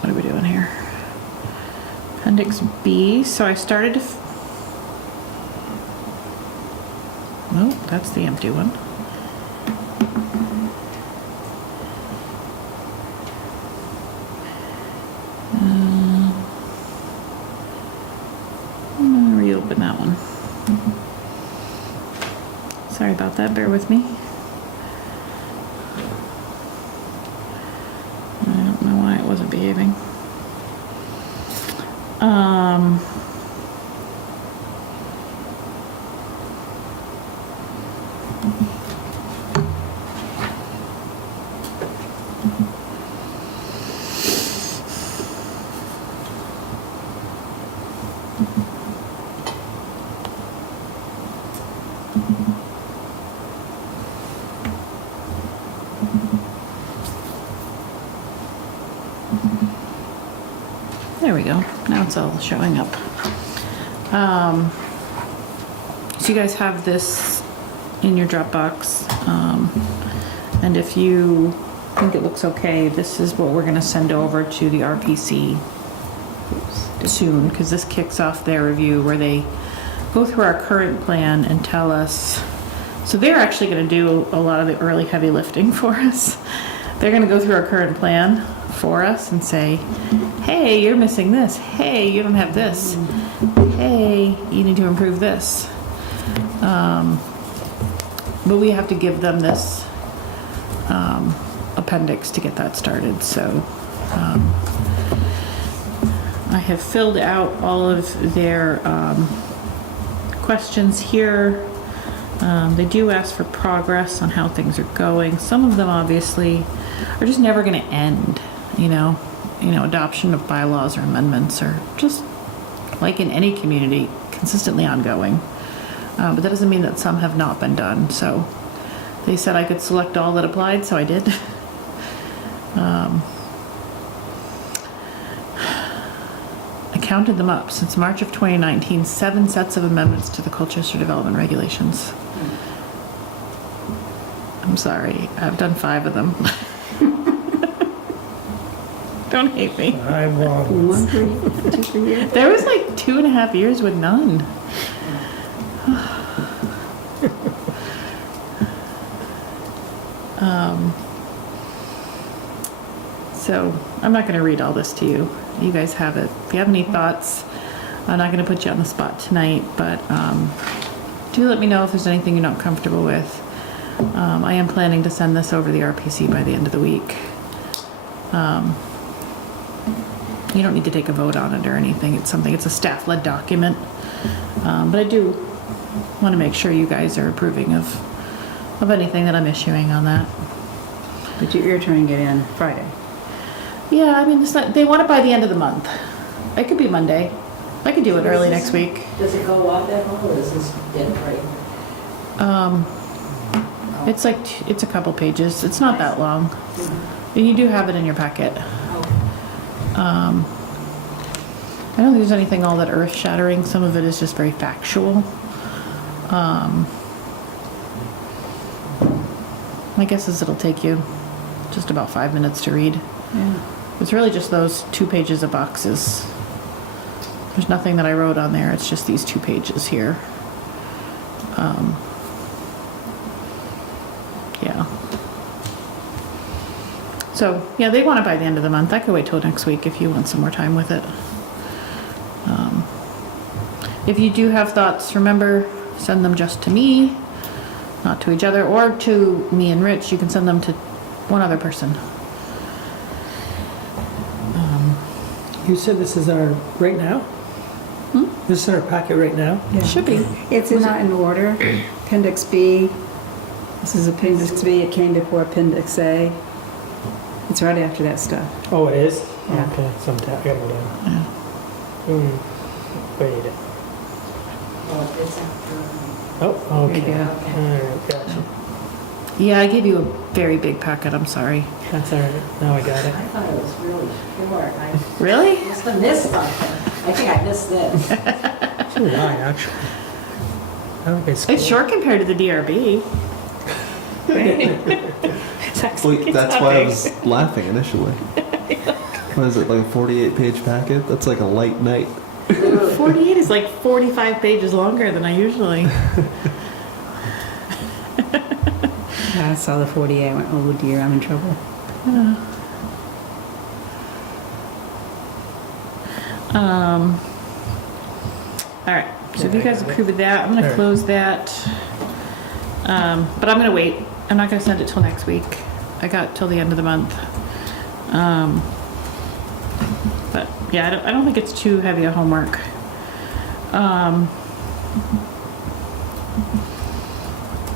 What are we doing here? Appendix B. So I started to... Nope, that's the empty one. I'm gonna reopen that one. Sorry about that, bear with me. I don't know why it wasn't behaving. There we go. Now it's all showing up. So you guys have this in your Dropbox. And if you think it looks okay, this is what we're going to send over to the RPC soon, because this kicks off their review where they go through our current plan and tell us. So they're actually going to do a lot of the early heavy lifting for us. They're going to go through our current plan for us and say, hey, you're missing this. Hey, you don't have this. Hey, you need to improve this. But we have to give them this appendix to get that started. So I have filled out all of their questions here. They do ask for progress on how things are going. Some of them obviously are just never going to end, adoption of bylaws or amendments are just, like in any community, consistently ongoing. But that doesn't mean that some have not been done. So they said I could select all that applied, so I did. I counted them up. Since March of 2019, 7 sets of amendments to the Colchester Development Regulations. I'm sorry, I've done 5 of them. Don't hate me. I won. 1 for you, 2 for you. There was like 2.5 years with none. So I'm not going to read all this to you. You guys have it. If you have any thoughts, I'm not going to put you on the spot tonight, but do let me know if there's anything you're not comfortable with. I am planning to send this over the RPC by the end of the week. You don't need to take a vote on it or anything. It's a staff-led document. But I do want to make sure you guys are approving of anything that I'm issuing on that. But you're trying to get in Friday. Yeah, I mean, they want it by the end of the month. It could be Monday. I could do it early next week. Does it go up that long, or is this dead right? It's it's a couple pages. It's not that long. And you do have it in your packet. I don't think there's anything all that earth-shattering. Some of it is just very factual. My guess is it'll take you just about 5 minutes to read. Yeah. It's really just those 2 pages of boxes. There's nothing that I wrote on there. It's just these 2 pages here. Yeah. So, yeah, they want it by the end of the month. I could wait till next week if you want some more time with it. If you do have thoughts, remember, send them just to me, not to each other, or to me and Rich. You can send them to one other person. You said this is our, right now? This is in our packet right now? Yeah. Should be. It's not in order. Appendix B. This is Appendix B. It came before Appendix A. It's right after that stuff. Oh, it is? Yeah. Okay, sometime, I gotta go down. Yeah. Wait. Well, it's after. Oh, okay. There you go. Alright, gotcha. Yeah, I gave you a very big packet. I'm sorry. That's alright, now I got it. I thought it was really short. I Really? must have missed something. I think I missed this. So did I, actually. I don't think It's short compared to the DRB. That's why I was laughing initially. What is it, like a 48-page packet? That's like a light night. 48 is like 45 pages longer than I usually. I saw the 48. I went, oh dear, I'm in trouble. All right. So if you guys approve of that, I'm going to close that. But I'm going to wait. I'm not going to send it till next week. I got till the end of the month. But yeah, I don't think it's too heavy a homework.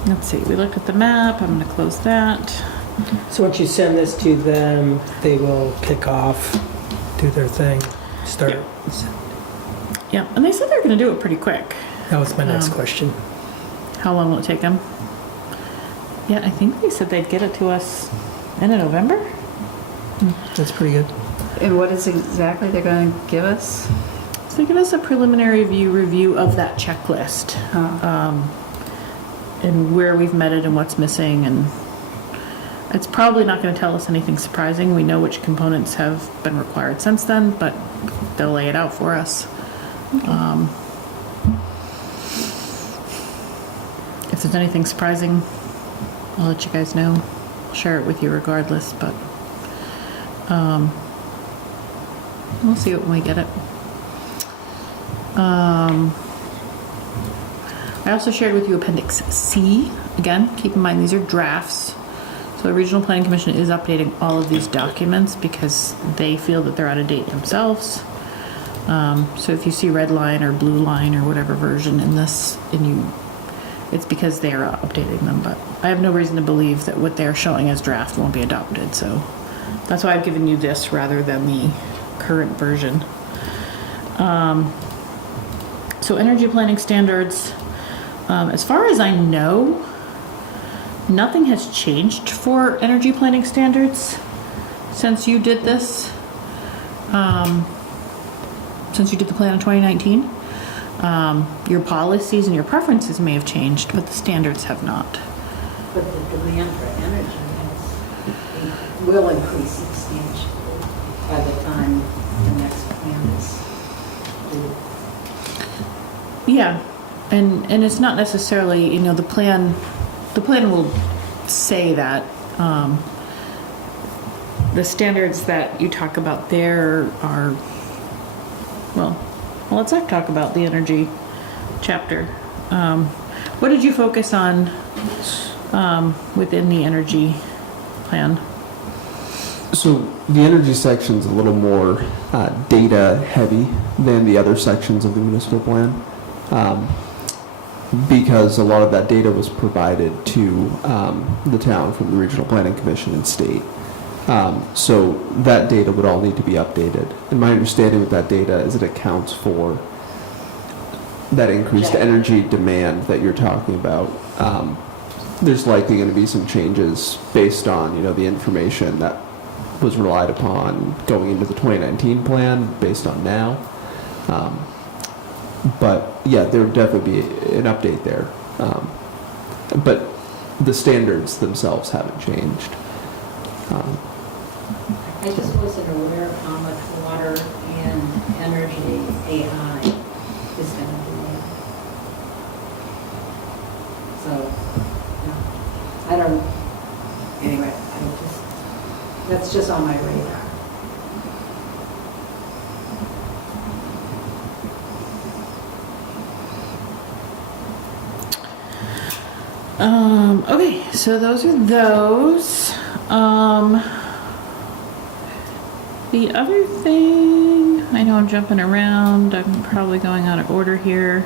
Let's see. We looked at the map. I'm going to close that. So once you send this to them, they will kick off, do their thing, start. Yeah, and they said they're going to do it pretty quick. That was my next question. How long will it take them? Yeah, I think they said they'd get it to us end of November. That's pretty good. And what is exactly they're going to give us? So they give us a preliminary review of that checklist, and where we've met it and what's missing, and it's probably not going to tell us anything surprising. We know which components have been required since then, but they'll lay it out for us. If there's anything surprising, I'll let you guys know. I'll share it with you regardless, but we'll see it when we get it. I also shared with you Appendix C. Again, keep in mind these are drafts. So the Regional Planning Commission is updating all of these documents because they feel that they're out of date themselves. So if you see red line or blue line or whatever version in this, it's because they are updating them. But I have no reason to believe that what they're showing as draft won't be adopted. So that's why I've given you this rather than the current version. So energy planning standards, as far as I know, nothing has changed for energy planning standards since you did this. since you did the plan in 2019. Your policies and your preferences may have changed, but the standards have not. But the demand for energy will increase substantially by the time the next plan is due. Yeah, and it's not necessarily, the plan will say that, the standards that you talk about there are, well, let's talk about the energy chapter. What did you focus on, within the energy plan? So the energy section's a little more data heavy than the other sections of the municipal plan, because a lot of that data was provided to the town from the Regional Planning Commission and state. So that data would all need to be updated. And my understanding with that data is it accounts for that increased energy demand that you're talking about. There's likely going to be some changes based on, the information that was relied upon going into the 2019 plan based on now. But yeah, there would definitely be an update there. But the standards themselves haven't changed. I just wasn't aware of how much water and energy AI is going to demand. So, I don't, anyway, that's just on my radar. Okay, so those are those. The other thing, I know I'm jumping around, I'm probably going out of order here.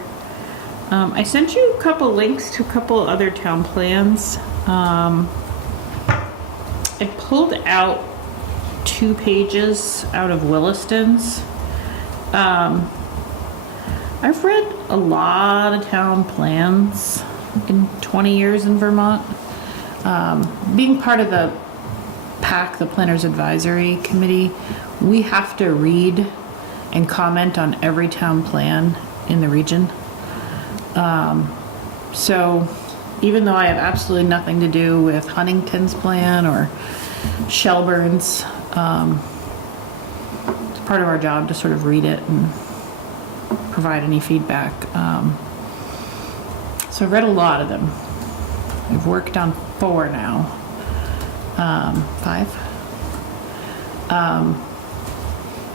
I sent you a couple links to a couple other town plans. I pulled out 2 pages out of Williston's. I've read a lot of town plans in 20 years in Vermont. Being part of the PAC, the Planners Advisory Committee, we have to read and comment on every town plan in the region. So even though I have absolutely nothing to do with Huntington's plan or Shelburne's, it's part of our job to sort of read it and provide any feedback. So I've read a lot of them. I've worked on 4 now. 5.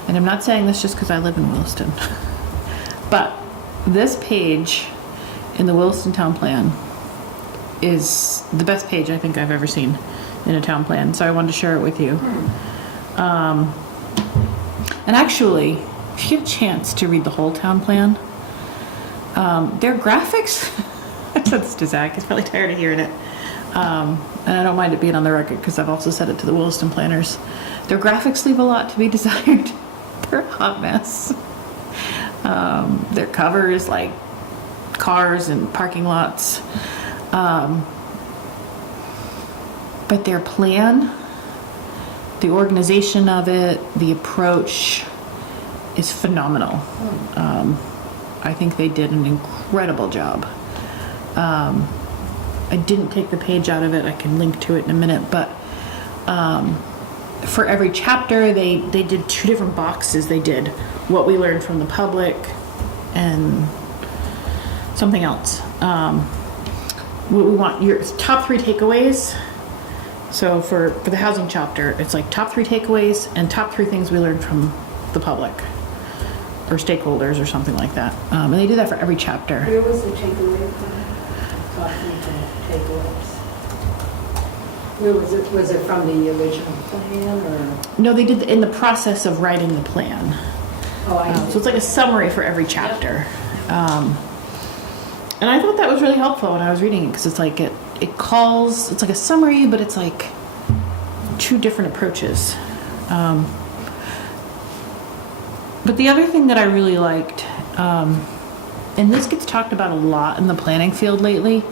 And I'm not saying this just because I live in Williston. But this page in the Williston Town Plan is the best page I think I've ever seen in a town plan. So I wanted to share it with you. And actually, if you get a chance to read the whole town plan, their graphics, I said this to Zach, he's probably tired of hearing it. And I don't mind it being on the record because I've also said it to the Williston planners. Their graphics leave a lot to be desired. They're a hot mess. Their cover is like cars and parking lots. But their plan, the organization of it, the approach is phenomenal. I think they did an incredible job. I didn't take the page out of it. I can link to it in a minute, but for every chapter, they did 2 different boxes. They did what we learned from the public and something else. We want your top 3 takeaways. So for the housing chapter, it's like top 3 takeaways and top 3 things we learned from the public or stakeholders or something like that. And they do that for every chapter. Where was the takeaway from? Talking to takeaways. Where was it? Was it from the original plan or? No, they did in the process of writing the plan. Oh, I see. So it's like a summary for every chapter. And I thought that was really helpful when I was reading it because it's like it's like a summary, but it's like 2 different approaches. But the other thing that I really liked, and this gets talked about a lot in the planning field lately,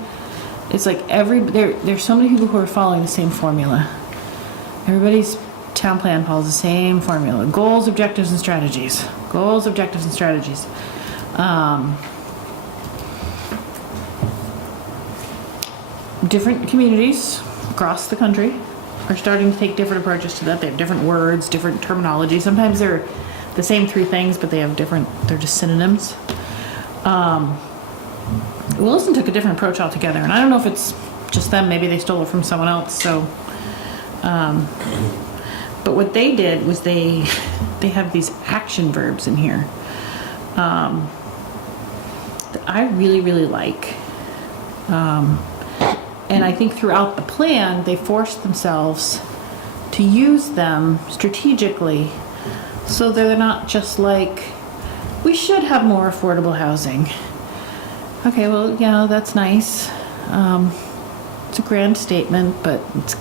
it's like there's so many people who are following the same formula. Everybody's town plan follows the same formula. Goals, objectives, and strategies. Goals, objectives, and strategies. Different communities across the country are starting to take different approaches to that. They have different words, different terminology. Sometimes they're the same three things, but they have different, they're just synonyms. Wilson took a different approach altogether, and I don't know if it's just them, maybe they stole it from someone else, so. But what they did was they have these action verbs in here that I really, really like. And I think throughout the plan, they forced themselves to use them strategically so they're not just like, we should have more affordable housing. Okay, well, yeah, that's nice. It's a grand statement, but it's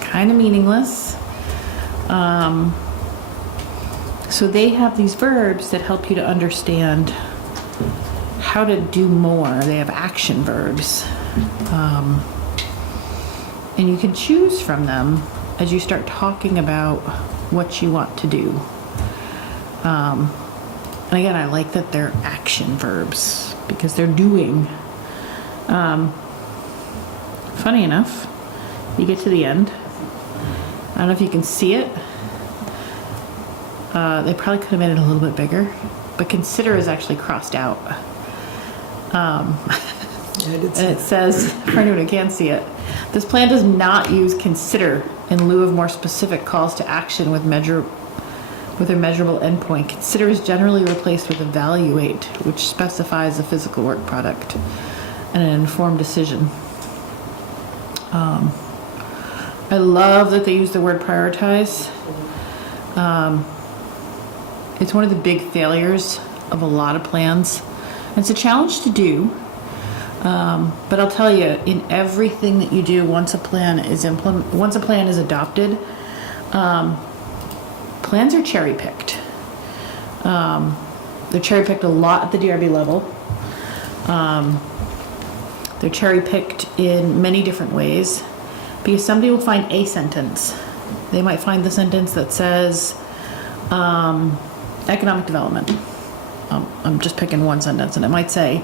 kind of meaningless. So they have these verbs that help you to understand how to do more. They have action verbs. And you can choose from them as you start talking about what you want to do. And again, I like that they're action verbs because they're doing. Funny enough, you get to the end. I don't know if you can see it. They probably could have made it a little bit bigger, but consider is actually crossed out. And it says, for anyone who can't see it, this plan does not use consider in lieu of more specific calls to action with a measurable endpoint. Consider is generally replaced with evaluate, which specifies a physical work product and an informed decision. I love that they use the word prioritize. It's one of the big failures of a lot of plans. It's a challenge to do. But I'll tell you, in everything that you do, once a plan is adopted, plans are cherry picked. They're cherry picked a lot at the DRB level. They're cherry picked in many different ways because somebody will find a sentence. They might find the sentence that says economic development. I'm just picking one sentence, and it might say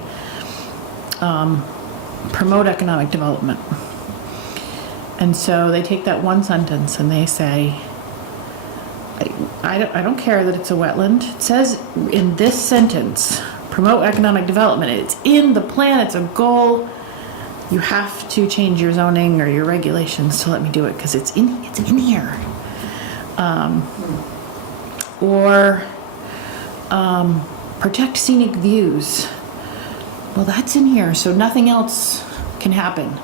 promote economic development. And so they take that one sentence and they say, I don't care that it's a wetland. It says in this sentence, promote economic development. It's in the plan, it's a goal. You have to change your zoning or your regulations to let me do it because it's in here. Or protect scenic views. Well, that's in here, so nothing else can happen.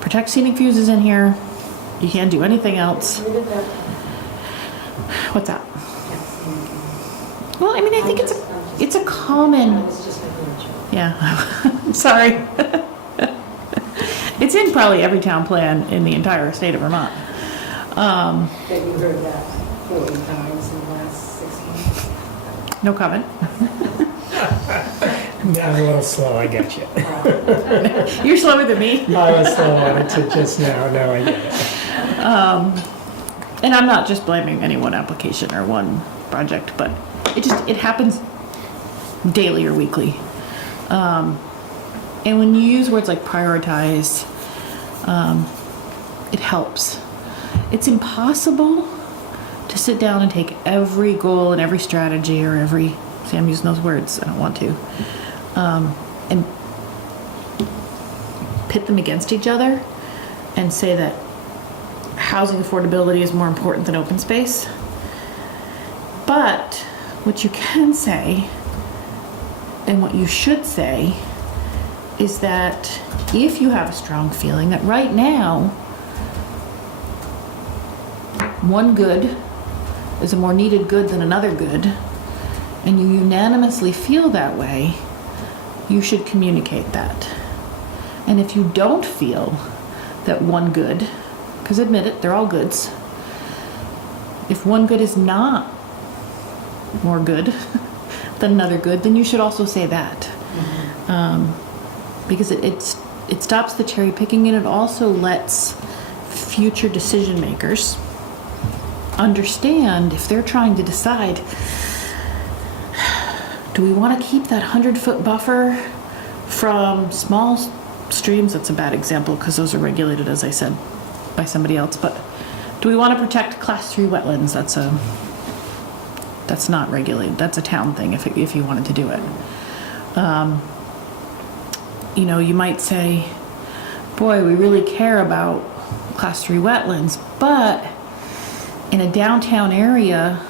Protect scenic views is in here. You can't do anything else. What's that? Well, I mean, I think it's a common. Yeah, sorry. It's in probably every town plan in the entire state of Vermont. That you heard that 40 times in the last 6 months. No comment. I'm a little slow, I get you. You're slower than me. I was slow on it to just now I get it. And I'm not just blaming any one application or one project, but it happens daily or weekly. And when you use words like prioritize, it helps. It's impossible to sit down and take every goal and every strategy or every, see, I'm using those words, I don't want to, and pit them against each other and say that housing affordability is more important than open space. But what you can say, and what you should say, is that if you have a strong feeling that right now one good is a more needed good than another good, and you unanimously feel that way, you should communicate that. And if you don't feel that one good, because admit it, they're all goods, if one good is not more good than another good, then you should also say that. Because it stops the cherry picking, and it also lets future decision makers understand if they're trying to decide, do we want to keep that 100-foot buffer from small streams? That's a bad example because those are regulated, as I said, by somebody else. But do we want to protect class 3 wetlands? That's not regulated. That's a town thing if you wanted to do it. You know, you might say, boy, we really care about class 3 wetlands, but in a downtown area,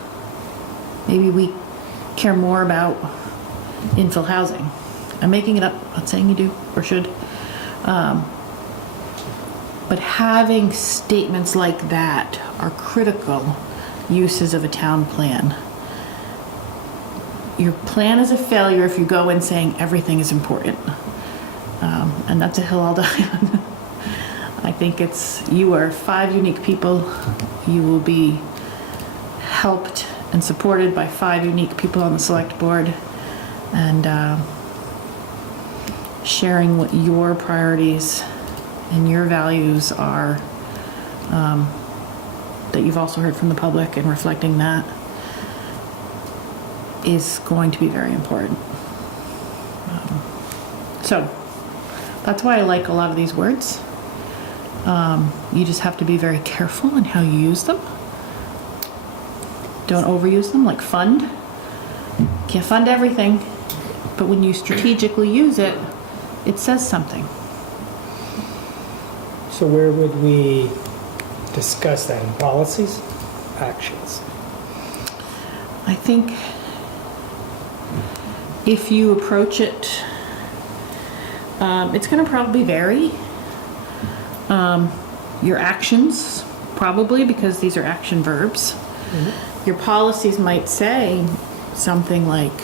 maybe we care more about infill housing. I'm making it up, not saying you do or should. But having statements like that are critical uses of a town plan. Your plan is a failure if you go in saying everything is important. And that's a hill I'll die on. I think you are 5 unique people. You will be helped and supported by 5 unique people on the select board, and sharing what your priorities and your values are, that you've also heard from the public, and reflecting that is going to be very important. So that's why I like a lot of these words. You just have to be very careful in how you use them. Don't overuse them, like fund. Can't fund everything, but when you strategically use it, it says something. So where would we discuss that? In policies? Actions? I think if you approach it, it's going to probably vary. Your actions, probably, because these are action verbs. Mm-hmm. Your policies might say something like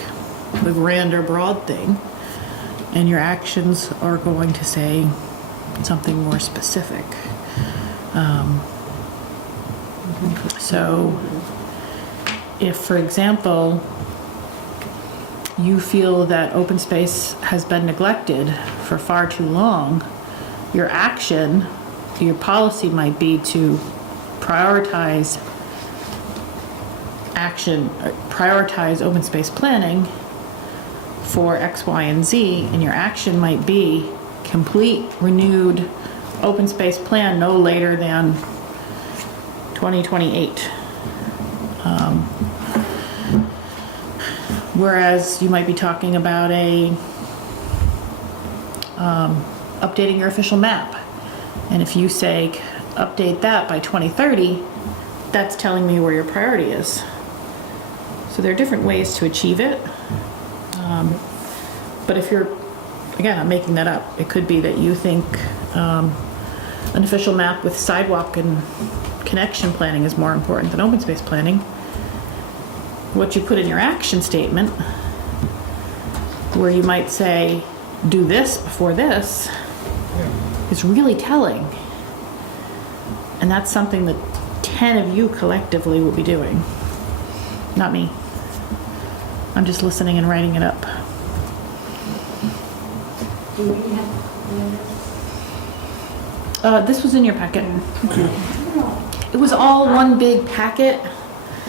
the grand or broad thing, and your actions are going to say something more specific. So if, for example, you feel that open space has been neglected for far too long, your action, your policy might be to prioritize open space planning for X, Y, and Z, and your action might be complete, renewed open space plan no later than 2028. Whereas you might be talking about updating your official map. And if you say update that by 2030, that's telling me where your priority is. So there are different ways to achieve it. But if you're, again, I'm making that up. It could be that you think an official map with sidewalk and connection planning is more important than open space planning. What you put in your action statement, where you might say, do this before this, is really telling. And that's something that 10 of you collectively will be doing. Not me. I'm just listening and writing it up. Do we have This was in your packet. It was all one big packet.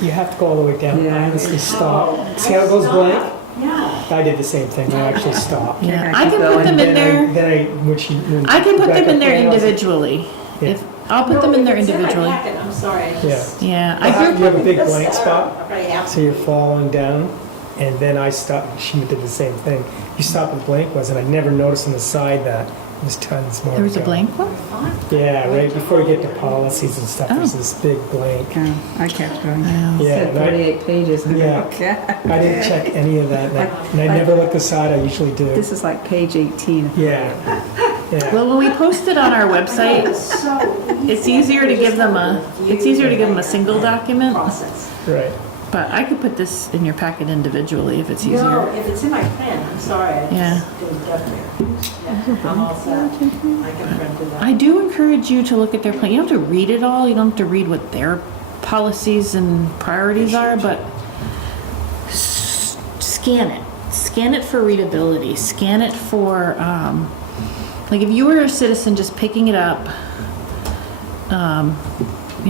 You have to go all the way down. Yeah. I honestly stop. See how it goes blank? Yeah. I did the same thing. I actually stopped. Yeah, I I keep can put them in there. When I can put back them in up there when I was- individually. Yeah. I'll put them in there It's individually. my packet, I'm sorry. I just- Yeah, You have a big This- blank spot, Right, yeah. so you're falling down, and then I stopped. She did the same thing. You stopped where the blank was, and I never noticed on the side that there's tons more. there was to a go. blank one? Yeah, right before you get to policies and stuff, there's Oh. this big blank. I kept going. Yeah. It Yeah, said and I- 48 pages. Yeah. Okay. I didn't check any of that, and I never look aside. I usually do. This is like page 18. Yeah, yeah. Well, when we post it on our website, it's easier to give them a single document. Process. Right. But I could put this in your packet individually if it's No, easier. if it's in my pen, I'm sorry, I Yeah. just didn't get there. Yeah, I'm all set. I can print it out. I do encourage you to look at their plan. You don't have to read it all. You don't have to read what their policies and priorities are, but scan it. Scan it for readability. Scan it for, like if you were a citizen just picking it up,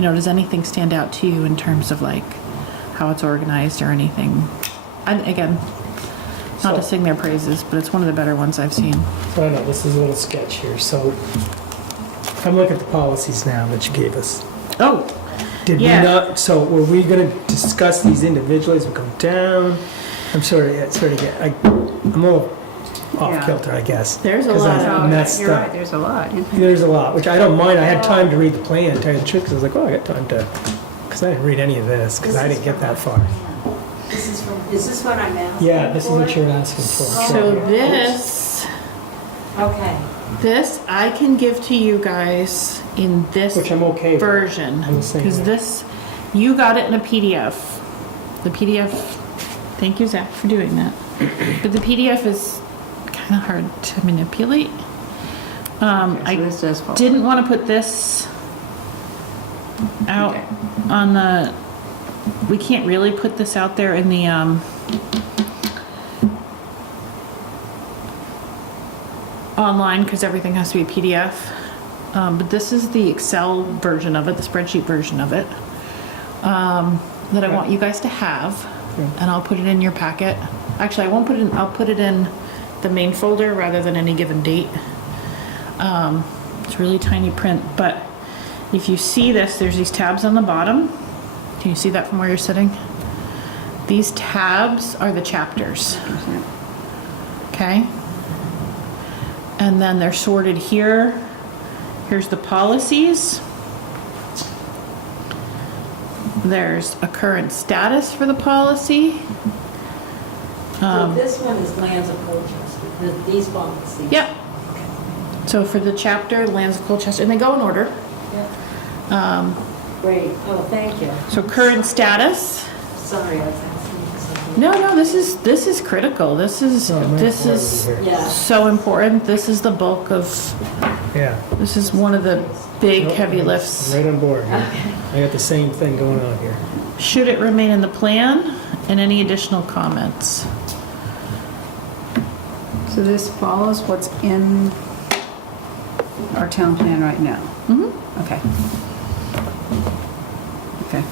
does anything stand out to you in terms of like how it's organized or anything? Again, not to sing their praises, but it's one of the better ones I've seen. So I know, this is a little sketch here, so I'm looking at the policies now that you gave us. Oh, Did we Yeah. not, so were we gonna discuss these individually as we go down? I'm sorry, I'm a little off Yeah. kilter, I guess. there's a 'Cause lot I of, messed You're up. right, there's a lot. There's a lot, which I don't mind. I had time to read the plan, to tell you the truth, because I was like, oh, I got time to, because I didn't read any of this, because I didn't get that far. Is this what I'm asking? Yeah, this is what for? you're asking for. so this Okay. I can give to you guys in this Which I'm okay with. version. I'm the same Because way. this, you got it in a PDF. The PDF, thank you, Zach, for doing that. But the PDF is kind of hard to manipulate. I this does fall. didn't want to put this out Okay. on the, we can't really put this out there in the, online because everything has to be PDF. But this is the Excel version of it, the spreadsheet version of it, that I want you guys to have. And I'll put it in your packet. Actually, I won't put it in, I'll put it in the main folder rather than any given date. It's really tiny print, but if you see this, there's these tabs on the bottom. Can you see that from where you're sitting? These tabs are the chapters. Okay? And then they're sorted here. Here's the policies. There's a current status for the policy. So this one is Lands of Colchester, these policies. Yep. So for the chapter, Lands of Colchester, and they go in order. Yeah. Great, oh, thank you. So current status. Sorry, I was asking you something. No, this is critical. This is Yeah. so important. This is the bulk of. Yeah. This is one of the big Nope, heavy I'm lifts. Right on board. I got the same thing going on here. Should it remain in the plan? And any additional comments? So this follows what's in our town plan right now? Mm-hmm. Okay. Okay.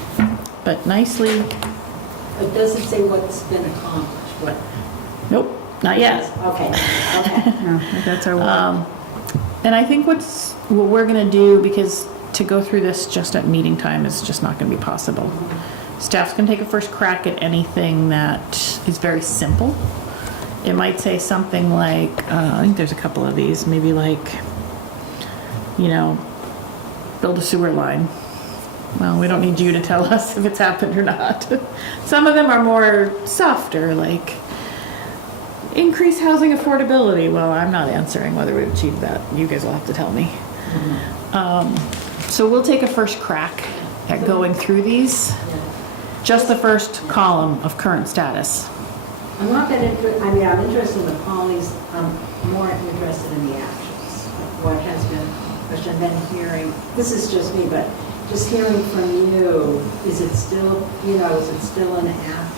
But nicely, It doesn't say what's been accomplished, what? nope, not yet. Okay, okay. No, that's our work. And I think what we're gonna do, because to go through this just at meeting time is just not gonna be possible. Staff's gonna take a first crack at anything that is very simple. It might say something like, I think there's a couple of these, maybe like, build a sewer line. Well, we don't need you to tell us if it's happened or not. Some of them are more softer, like increase housing affordability. Well, I'm not answering whether we've achieved that. You guys will have to tell me. So we'll take a first crack at going through these. Just the first column of current status. I'm not that interested, I'm interested in the policies, I'm more interested in the actions, of what has been accomplished, and then hearing, this is just me, but just hearing from you, is it still, is it still an act,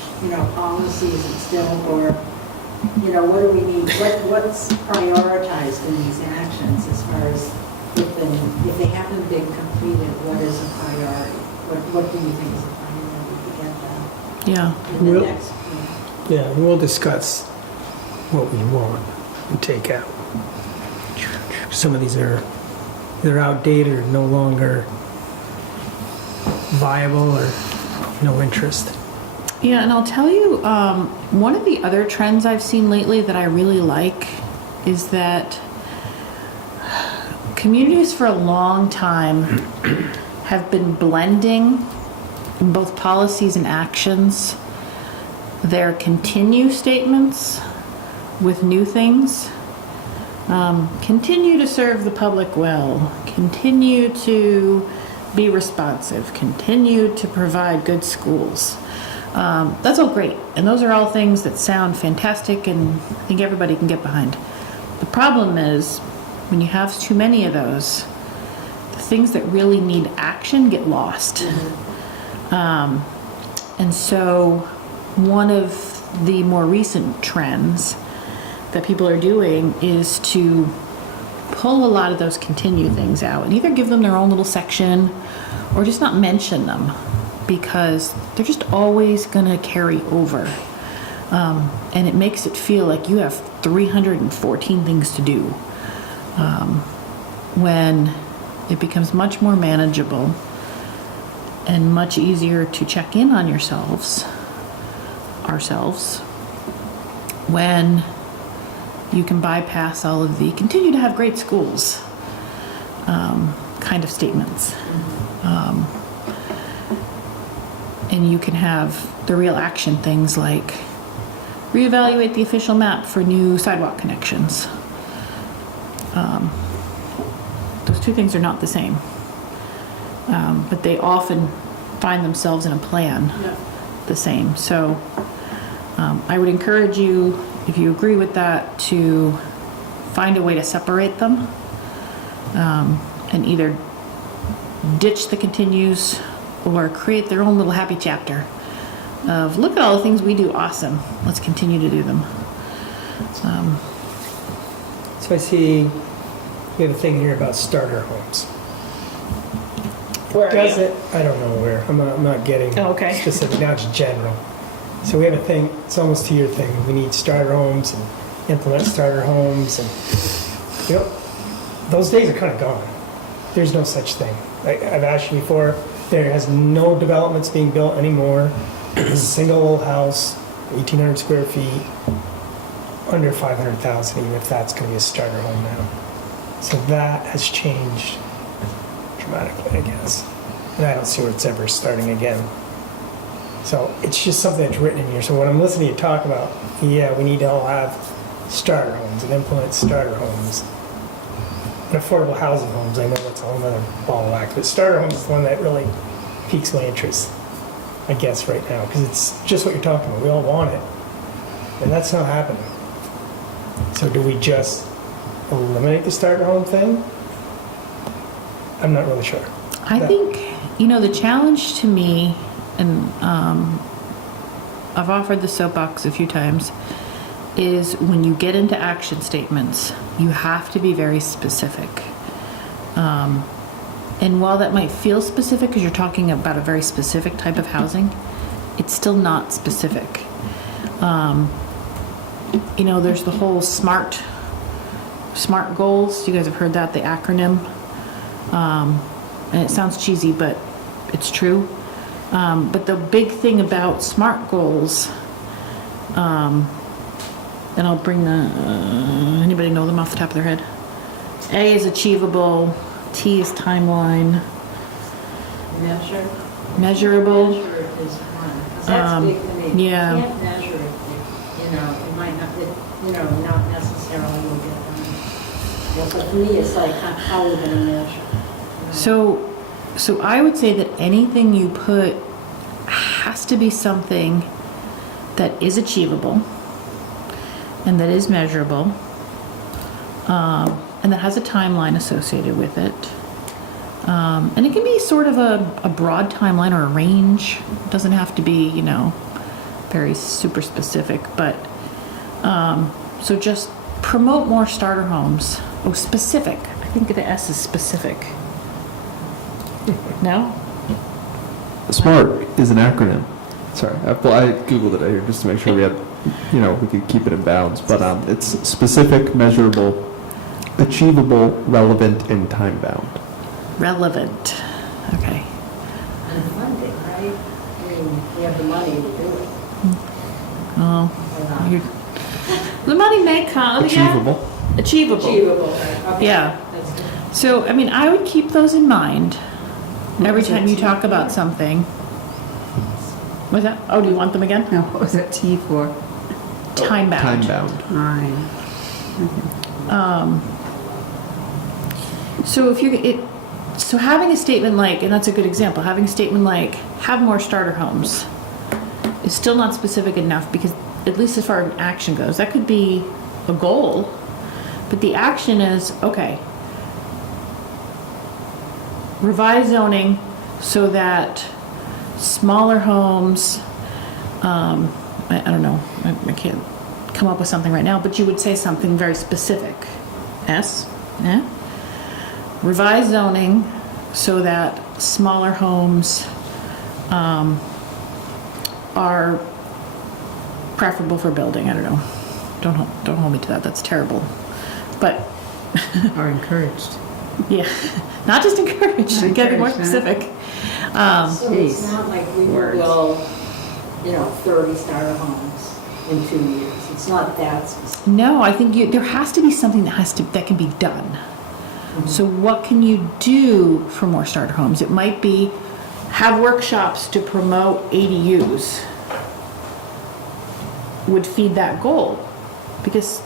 policy, is it still, or, what do we need, what's prioritized in these actions as far as if they haven't been completed, what is a priority? What do you think is a priority to get that Yeah. in the Well- next? Yeah, we'll discuss what we want and take out. Some of these are either outdated or no longer viable or no interest. Yeah, and I'll tell you, one of the other trends I've seen lately that I really like is that communities for a long time have been blending in both policies and actions their continue statements with new things. Continue to serve the public well, continue to be responsive, continue to provide good schools. That's all great, and those are all things that sound fantastic and I think everybody can get behind. The problem is when you have too many of those, the things that really need action get lost. And so one of the more recent trends that people are doing is to pull pull a lot of those continue things out and either give them their own little section or just not mention them, because they're just always gonna carry over. And it makes it feel like you have 314 things to do, when it becomes much more manageable and much easier to check in on ourselves, when you can bypass all of the continue to have great schools kind of statements. And you can have the real action things like reevaluate the official map for new sidewalk connections. Those two things are not the same, but they often find themselves in a plan the same. So I would encourage you, if you agree with that, to find a way to separate them, and either ditch the continues or create their own little happy chapter of look at all the things we do awesome, let's continue to do them. So I see we have a thing here about starter homes. Where are Does you? it? I don't know where. I'm not getting Oh, okay. specific. Now it's general. So we have a thing. It's almost to your thing. We need starter homes and implement starter homes, and those days are kind of gone. There's no such thing. I've asked you before. There has no developments being built anymore. It's a single house, 1,800 square feet, under 500,000, even if that's going to be a starter home now. So that has changed dramatically, I guess. And I don't see where it's ever starting again. So it's just something that's written in here. So when I'm listening to you talk about, yeah, we need to all have starter homes and implement starter homes. And affordable housing homes, I know that's a whole other ball of wax, but starter homes is the one that really piques my interest, I guess, right now, because it's just what you're talking about. We all want it, and that's not happening. So do we just eliminate the starter home thing? I'm not really sure. I think, the challenge to me, and I've offered the soapbox a few times, is when you get into action statements, you have to be very specific. And while that might feel specific because you're talking about a very specific type of housing, it's still not specific. There's the whole SMART goals. You guys have heard that, the acronym. And it sounds cheesy, but it's true. But the big thing about SMART goals, and I'll bring anybody know them off the top of their head? A is achievable, T is timeline, measurable. Measure is one, 'cause that's big to me. yeah. You can't measure it, it might not, not necessarily will get done. Well, but for me, it's like, how are we gonna measure? So I would say that anything you put has to be something that is achievable and that is measurable, and that has a timeline associated with it. And it can be sort of a broad timeline or a range. It doesn't have to be, very super specific, but so just promote more starter homes. Oh, specific. I think the S is specific. No? SMART is an acronym. Sorry, I Googled it here just to make sure we had, we could keep it in bounds. But it's specific, measurable, achievable, relevant, and time-bound. Relevant. Okay. And funding, right? We have the money to do it. Oh, Or not. the money may come. Achievable. Yeah. Achievable. Achievable, right? Okay. Yeah. That's good. So, I would keep those in mind every time you talk about something. What's that? Oh, do you want them again? No, what was that T for? Time bound. Time-bound. Time. So so having a statement like, and that's a good example, having a statement like, have more starter homes is still not specific enough, because at least as far as action goes, that could be a goal, but the action is, okay, revise zoning so that smaller homes, I don't know, I can't come up with something right now, but you would say something very specific. S? Yeah? revise zoning so that smaller homes are preferable for building. I don't know. Don't hold me to that. That's terrible. But Are encouraged. yeah, not just encouraged. Not Get more encouraged, huh? specific. So it's Jeez. not like we will Words. build, 30 starter homes in 2 years. It's not that specific. No, I think there has to be something that can be done. So what can you do for more starter homes? It might be have workshops to promote ADUs. Would feed that goal, because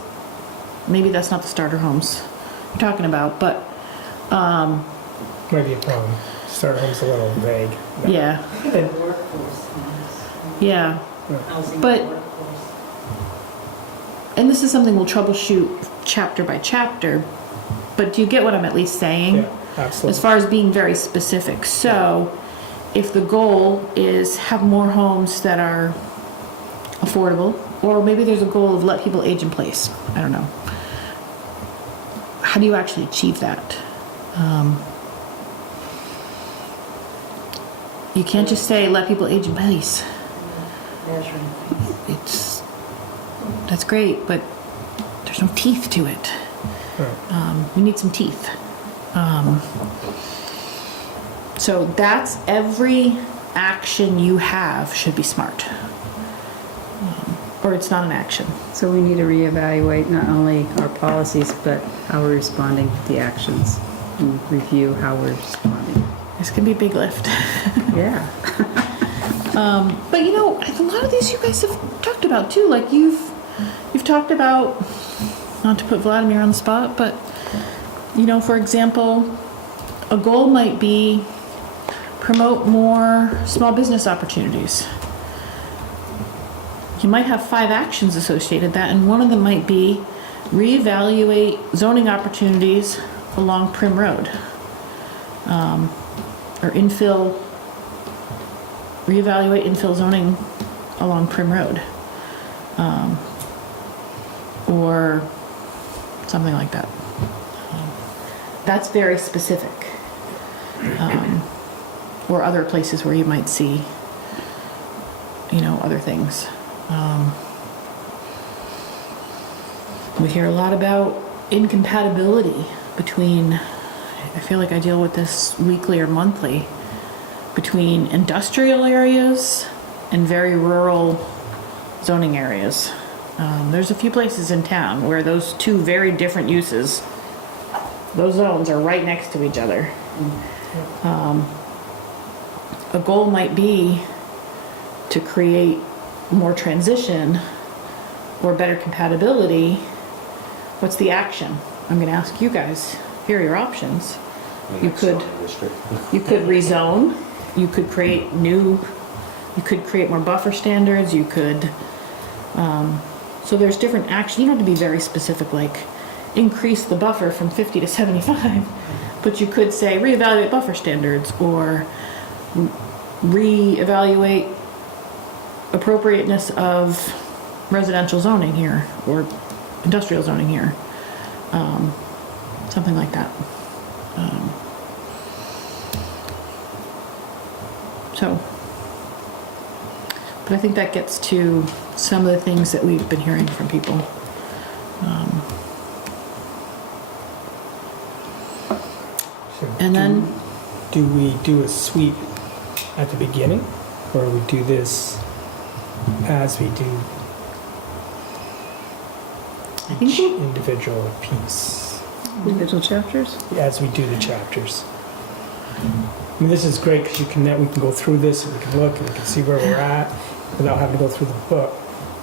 maybe that's not the starter homes you're talking about, but Might be a problem. Starter home's a little vague. yeah, Workforce homes, yeah. housing But- workforce. And this is something we'll troubleshoot chapter by chapter, but do you get what I'm at least saying? Yeah, As absolutely. far as being very specific. So if the goal is have more homes that are affordable, or maybe there's a goal of let people age in place. I don't know. How do you actually achieve that? You can't just say let people age in place. Measuring things. That's great, but there's no teeth to it. We need some teeth. So that's every action you have should be smart. Or it's not an action. So we need to reevaluate not only our policies, but how we're responding to the actions and review how we're responding. This can be a big lift. Yeah. But a lot of these you guys have talked about too. Like you've talked about, not to put Vladimir on the spot, but for example, a goal might be promote more small business opportunities. You might have 5 actions associated with that, and one of them might be reevaluate zoning opportunities along Prim Road. Or reevaluate infill zoning along Prim Road. Or something like that. That's very specific. Or other places where you might see, other things. We hear a lot about incompatibility between, I feel like I deal with this weekly or monthly, between industrial areas and very rural zoning areas. There's a few places in town where those two very different uses, those zones are right next to each other. A goal might be to create more transition or better compatibility. What's the action? I'm going to ask you guys. Here are your options. You could rezone. You could create more buffer standards. You could. So there's different actions. You don't have to be very specific, like increase the buffer from 50 to 75, but you could say reevaluate buffer standards or reevaluate appropriateness of residential zoning here or industrial zoning here. Something like that. But I think that gets to some of the things that we've been hearing from people. And then, Do we do a sweep at the beginning, or we do this as we do I think each individual piece? Individual chapters? As we do the chapters. I mean, this is great because we can go through this and we can look and we can see where we're at without having to go through the book.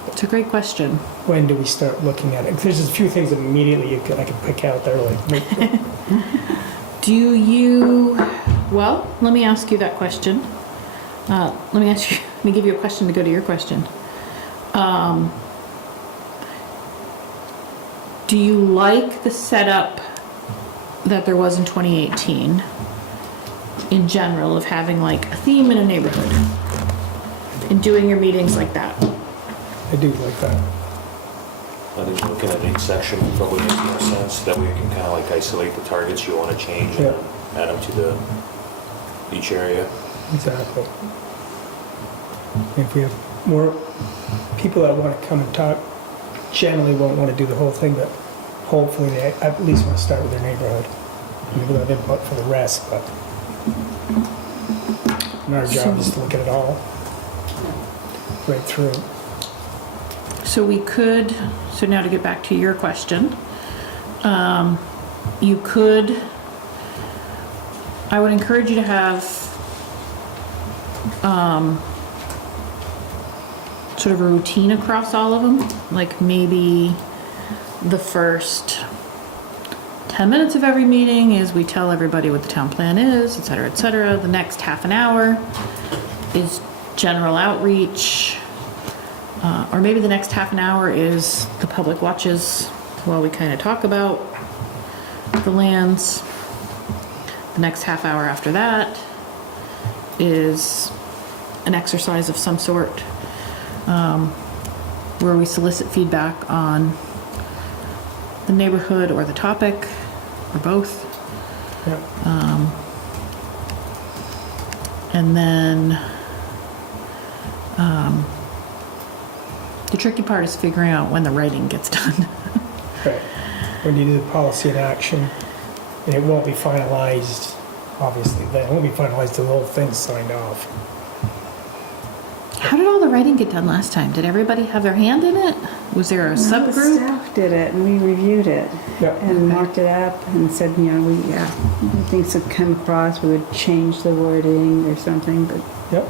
it's a great question. When do we start looking at it? 'Cause there's a few things that immediately I can pick out there, like Well, let me ask you that question. Let me give you a question to go to your question. Do you like the setup that there was in 2018 in general of having like a theme in a neighborhood and doing your meetings like that? I do like that. I think looking at each section would probably make more sense. That way you can kind of like isolate the targets you want to change and then add them to each area. Exactly. If we have more people that want to come and talk, generally won't want to do the whole thing, but hopefully they at least want to start with their neighborhood. Maybe they'll have input for the rest, but and our job is to look at it all, right through. So we could, so now to get back to your question, you could, I would encourage you to have sort of a routine across all of them, like maybe the first 10 minutes of every meeting is we tell everybody what the town plan is, et cetera, et cetera. The next half an hour is general outreach. Or maybe the next half an hour is the public watches while we kind of talk about the lands. The next half hour after that is an exercise of some sort where we solicit feedback on the neighborhood or the topic or both. Yep. And then the tricky part is figuring out when the writing gets done. Right. We need the policy in action, and it won't be finalized, obviously, then. It won't be finalized till the whole thing's signed off. How did all the writing get done last time? Did everybody have their hand in it? Was there a The subgroup? staff did it, and we reviewed it. Yeah. And marked it up and said, things that come across, we would change the wording or something, but Yep.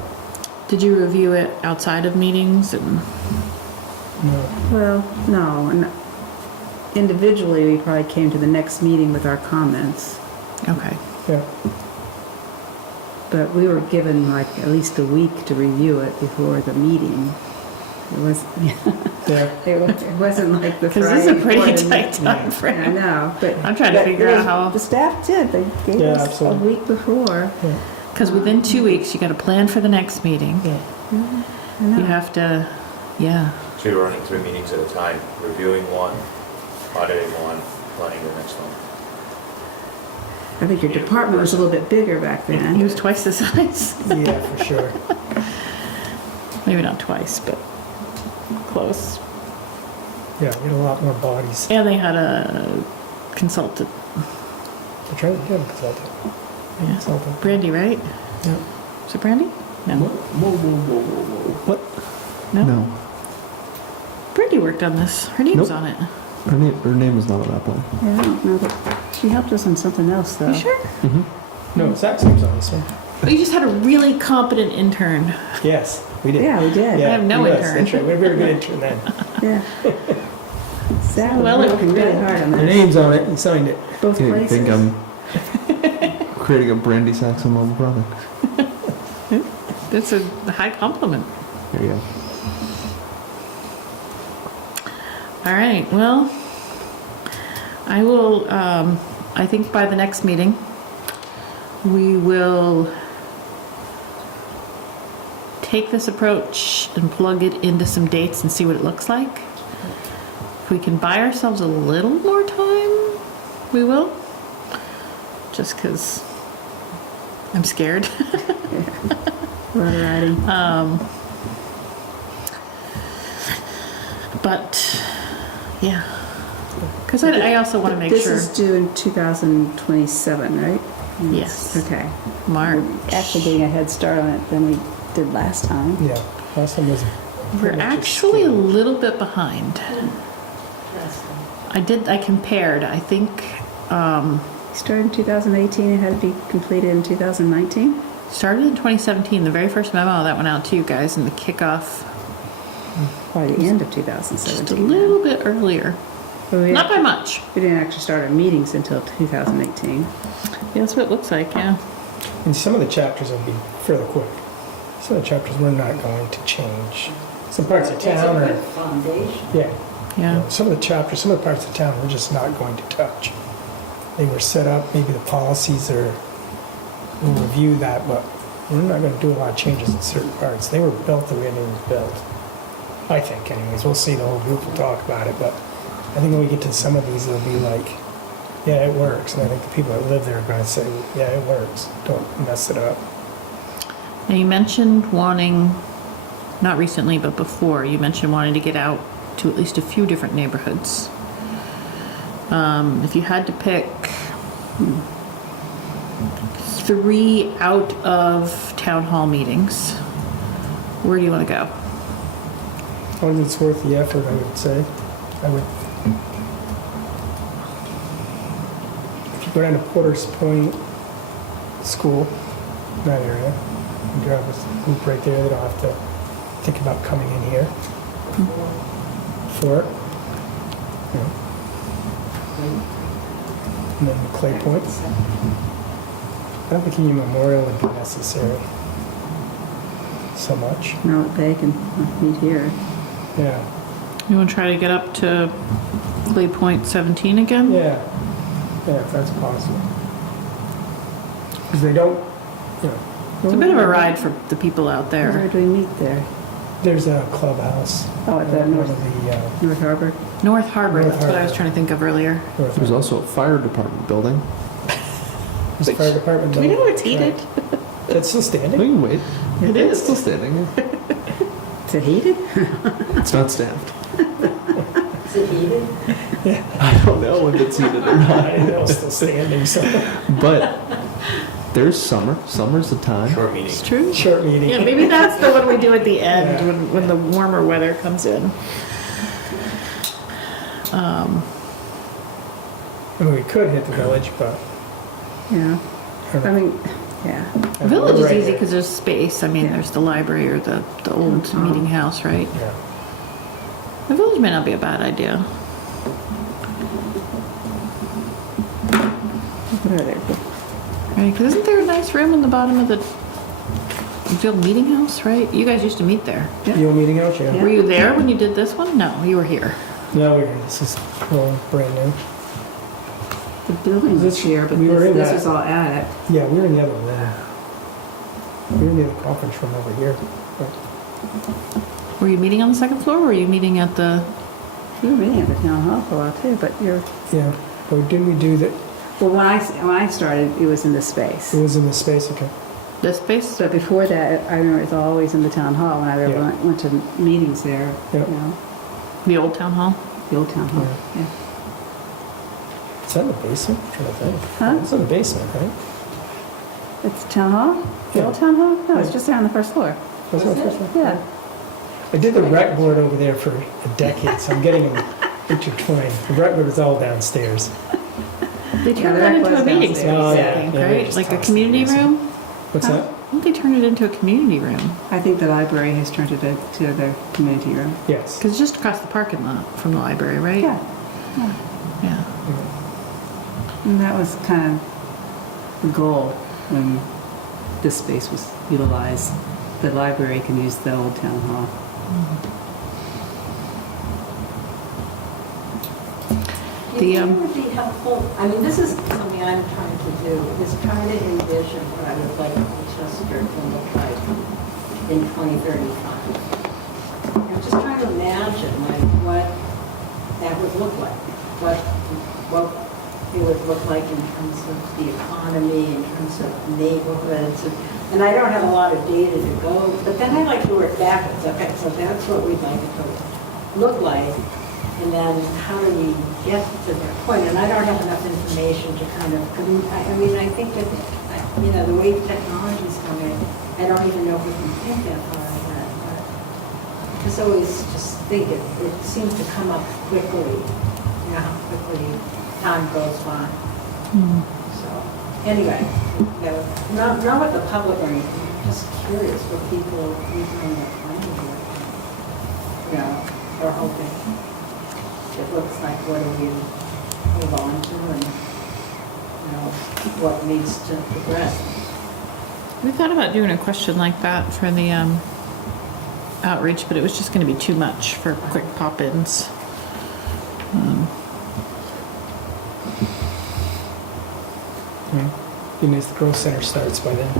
Did you review it outside of meetings? And No. well, no. And individually, we probably came to the next meeting with our comments, okay. Yeah. but we were given like at least a week to review it before the meeting. It was, Yeah. it wasn't like the Because Friday this is a pretty before the tight time I frame. know, but I'm trying to but figure out how. the staff did. They gave Yeah, us absolutely. a week before. Because within 2 weeks, you got to plan for the next meeting. Yeah. I know. You have to, yeah. So you're running 3 meetings at a time, reviewing one, auditing one, planning the next one. I think your department was a little bit bigger back He then. was twice the size. Yeah, for sure. Maybe not twice, but close. Yeah, we had a lot more bodies. And they had a consultant. We're trying to get a consultant. Yeah. Consultant. Brandy, right? Yeah. Was it Brandy? No. What? No? No, Brandy worked on this. Her name's Nope. on it. her name is not on that plan. Yeah, I don't know, but she helped us on something else, though. You sure? No, Zach's name's on this one. But you just had a really competent intern. Yes, we did. Yeah, we did. Yeah, I have no he was. intern. That's right. We had a very good intern then. Yeah. Zach was Well, working really hard on The that. name's on it. He signed it. Both Okay, I places. think I'm creating a Brandy Saxon product. That's a high compliment. There you go. All right, well, I will, I think by the next meeting, we will take this approach and plug it into some dates and see what it looks like. If we can buy ourselves a little more time, we will. Just because I'm scared. A lot of writing. But, yeah. Because I also want to make This sure. is due in 2027, right? Yes. Okay. March. We're actually getting a head start on it than we did last time. Yeah. Last time was. We're actually a little bit behind. That's I compared, I think, Started in 2018, it had to be completed in 2019? started in 2017, the very first memo that went out to you guys, and the kickoff Probably the end of just a 2017. little bit earlier. But we, Not by much. we didn't actually start our meetings until 2018. Yeah, that's what it looks like, yeah. And some of the chapters will be fairly quick. Some of the chapters we're not going to change. Some parts of It's a town good are, foundation. yeah. Yeah. Some of the chapters, some of the parts of town we're just not going to touch. They were set up, maybe the policies are, we'll review that, but we're not going to do a lot of changes in certain parts. They were built the way they were built. I think anyways. We'll see, the whole group will talk about it, but I think when we get to some of these, it'll be like, yeah, it works. And I think the people that live there are going to say, yeah, it works. Don't mess it up. Now, you mentioned wanting, not recently, but before, you mentioned wanting to get out to at least a few different neighborhoods. If you had to pick 3 out of town hall meetings, where do you want to go? As long as it's worth the effort, I would say. I would. If you go down to Porter's Point School, that area, and you have a group right there, they don't have to think about coming in here for it. Yeah. And then the Clay Point. I don't think any memorial would be necessary so much. No, they can meet here. Yeah. You want to try to get up to Clay Point 17 again? Yeah. Yeah, if that's possible. Because they don't, you know. It's a bit of a ride for the people out Where there. do we meet there? There's a clubhouse. Oh, at the one North, of the North Harbor? North Harbor, North that's what I was Harbor. trying to think of earlier. North There's Harbor. also a fire department building. There's a fire department. Do we know building. it's heated? It's still No, standing. you can wait. It It's is. still standing. Is it heated? It's not stamped. Is it heated? I don't know if it's heated or I not. didn't know it was still standing. So But there's summer. Summer's the time. Short meeting. It's true. short meeting. Yeah, maybe that's the one we do at the end Yeah. when the warmer weather comes in. I mean, we could hit the village, but Yeah. I don't I know. mean, yeah. Village is Right easy there. because there's space. I mean, Yeah. there's the library or the old Town hall. meeting house, right? Yeah. The village may not be a bad idea. What are they? Right, because isn't there a nice room in the bottom of the old meeting house, right? You guys used to meet there. The old meeting house, yeah. Yeah. Were you there when you did this one? No, you were here. No, this is all brand new. The building was here, but We were in this that. was all attic. Yeah, we were in the other room. We were in the other conference room over here. Were you meeting on the second floor or were you meeting at the... We were meeting at the town hall for a while too, but you're, Yeah, but didn't we do that? well, when I started, it was in this space. It was in the space, okay. this space? But before that, I remember it was always in the town hall when I ever Yeah. went to meetings there, you Yeah. know, The old town hall? the old town hall, yeah. Is that in the basement? I'm trying to think. Huh? It's in the basement, right? It's town hall? The Yeah. old town hall? No, it's Yeah. just there on the first floor. Was that the first one? Yeah. I did the rec board over there for a decade, so I'm getting them intertwined. The rec board is all downstairs. They Yeah, turned the that rec into a was meeting space, downstairs. Oh, I yeah. think, Yeah, they right? just Like a tossed community it in. room? What's I that? think they turned it into a community room. I think the library has turned it into their community room. Yes. Because it's just across the parking lot from the library, right? Yeah. Yeah. And that was kind of the goal when this space was utilized. The library can use the old town hall. Do you think it would be helpful, I mean, this is something I'm trying to do, is trying to envision what I would like Colchester to look like in 2035. I'm just trying to imagine like what that would look like, what it would look like in terms of the economy, in terms of neighborhoods, and I don't have a lot of data to go, but then I like to work backwards. Okay, so that's what we'd like it to look like. And then how do we get to that point? And I don't have enough information to kind of, I mean, I think that, you know, the way technology's coming, I don't even know if we can think that far ahead. But I just always just think it seems to come up quickly, you know, how quickly time goes by. So, anyway, you know, not what the public or anything, I'm just curious what people even are planning with, you know, or hoping. It looks like what do we hold on to and, you know, what needs to progress. We thought about doing a question like that for the outreach, but it was just going to be too much for quick pop-ins. Be nice the growth center starts by then.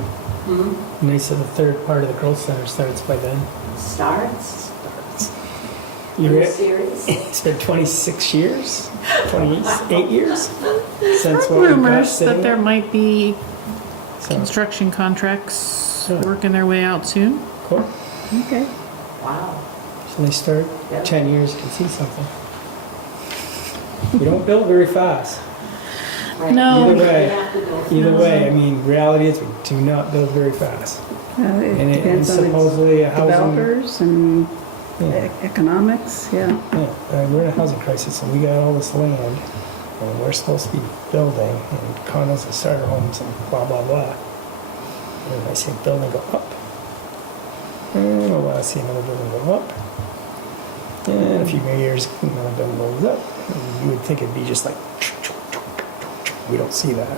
Nice that the third part of the growth center starts by then. Starts? You re- series. It's been 26 years, 28 years since Heard what we got rumors sitting that there there. might be So, construction contracts Yeah. working their way out soon. cool. Okay. Wow. So they start Yeah. 10 years, you can see something. We don't build very fast. Right. No. Either way, You have to go Either through way, I some- mean, reality is we do not build very fast. It And depends on supposedly a the housing, developers and yeah, economics, yeah. we're in a housing crisis and we got all this land and we're supposed to be building and condos and starter homes and blah, blah, blah. And I see a building go up. And a while I see another building go up. And a few more years, another building goes up. And you would think it'd be just like, we don't see that.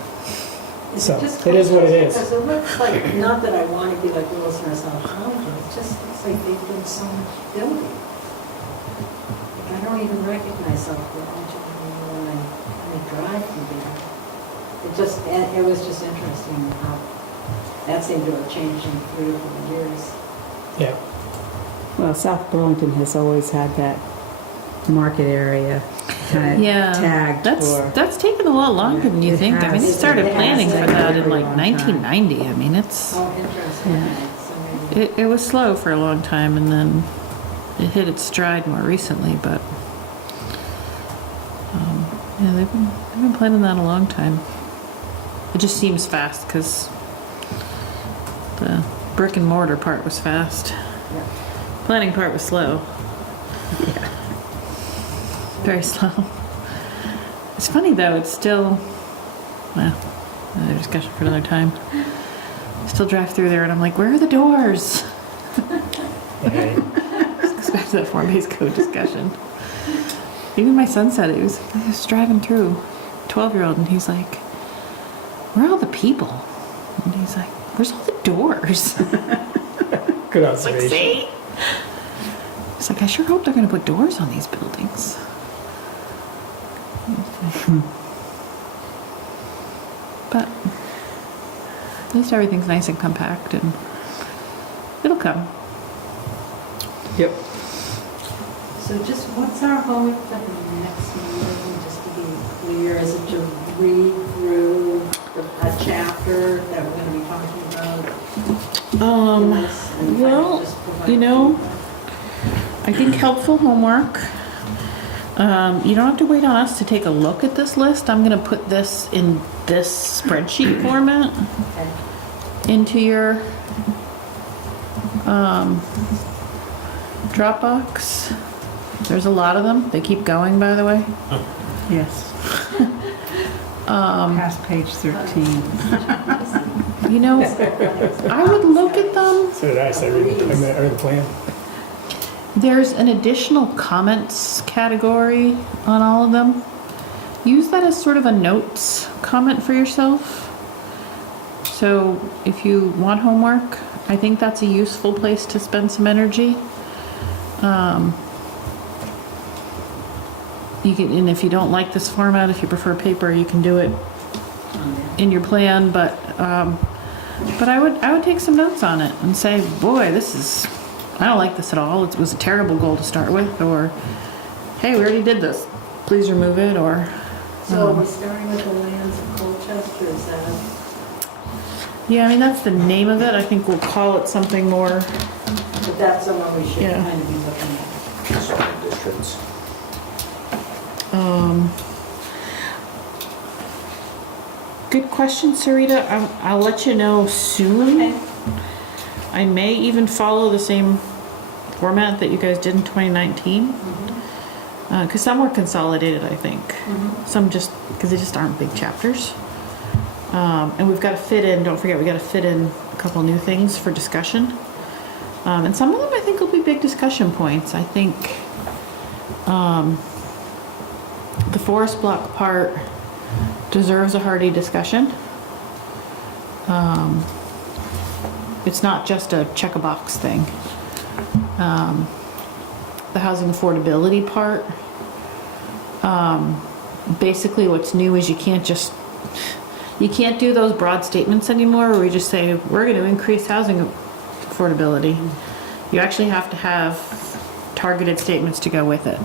Is So, just it is what it is. Because it looks like, not that I want to be like Wilson or South Holland, it just looks like they've done so much building. Like, I don't even recognize South Burlington when I drive through there. It was just interesting how that seemed to have changed in 3 or 4 years. Yeah. Well, South Burlington has always had that market area kind of Yeah, tagged for. that's taken a lot longer than you It think. I mean, they has. started It has. planning for It's that taken a in like very long time. 1990. I mean, it's Oh, interesting. Yeah. Okay, so maybe- it was slow for a long time, and then it hit its stride more recently. But yeah, they've been planning that a long time. It just seems fast because the brick and mortar part was fast. Yeah. Planning part was slow. Very slow. It's funny though, it's still, well, another discussion for another time. I still drive through there and I'm like, where are the doors? Yeah. Goes back to that form-based code discussion. Even my son said it. He was driving through, 12-year-old, and he's like, where are all the people? And he's like, where's all the doors? Good It's like, observation. see? It's like, I sure hope they're going to put doors on these buildings. But at least everything's nice and compact, and it'll come. Yep. So just what's our homework for the next meeting, just to be clear? Is it to read through a chapter that we're going to be talking about? in this, and kind of Well, just provide you know, feedback? I think helpful homework. You don't have to wait on us to take a look at this list. I'm going to put this in this spreadsheet format Okay. into your Dropbox. There's a lot of them. They keep going, by the way. Yes. Past page 13. You know, I would look at them. So did I, so I read the plan. There's an additional comments category on all of them. Use that as sort of a notes comment for yourself. So if you want homework, I think that's a useful place to spend some energy. You can, and if you don't like this format, if you prefer paper, you can do it in your plan. But I would take some notes on it and say, boy, I don't like this at all. It was a terrible goal to start with, or hey, we already did this. Please remove it, or. So are we starting with the lands of Colchester, is that? Yeah, I mean, that's the name of it. I think we'll call it something more. But that's the one we should Yeah. kind of be looking at. Zoning districts. Good question, Sarita. I'll let you know soon. Okay. I may even follow the same format that you guys did in 2019. Because some were consolidated, I think. Some just, because they just aren't big chapters. And we've got to fit in, don't forget, we got to fit in a couple new things for discussion. And some of them I think will be big discussion points. I think the forest block part deserves a hearty discussion. It's not just a check a box thing. The housing affordability part, basically what's new is you can't do those broad statements anymore where we just say we're going to increase housing affordability. You actually have to have targeted statements to go with it.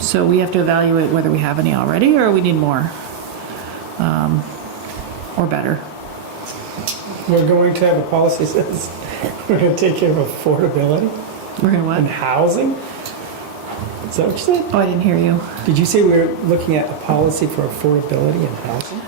So we have to evaluate whether we have any already or we need more, or better. We're going to have a policy that says we're going to take care of affordability We're gonna and what? housing? Is that what you said? Oh, I didn't hear you. Did you say we were looking at a policy for affordability and housing?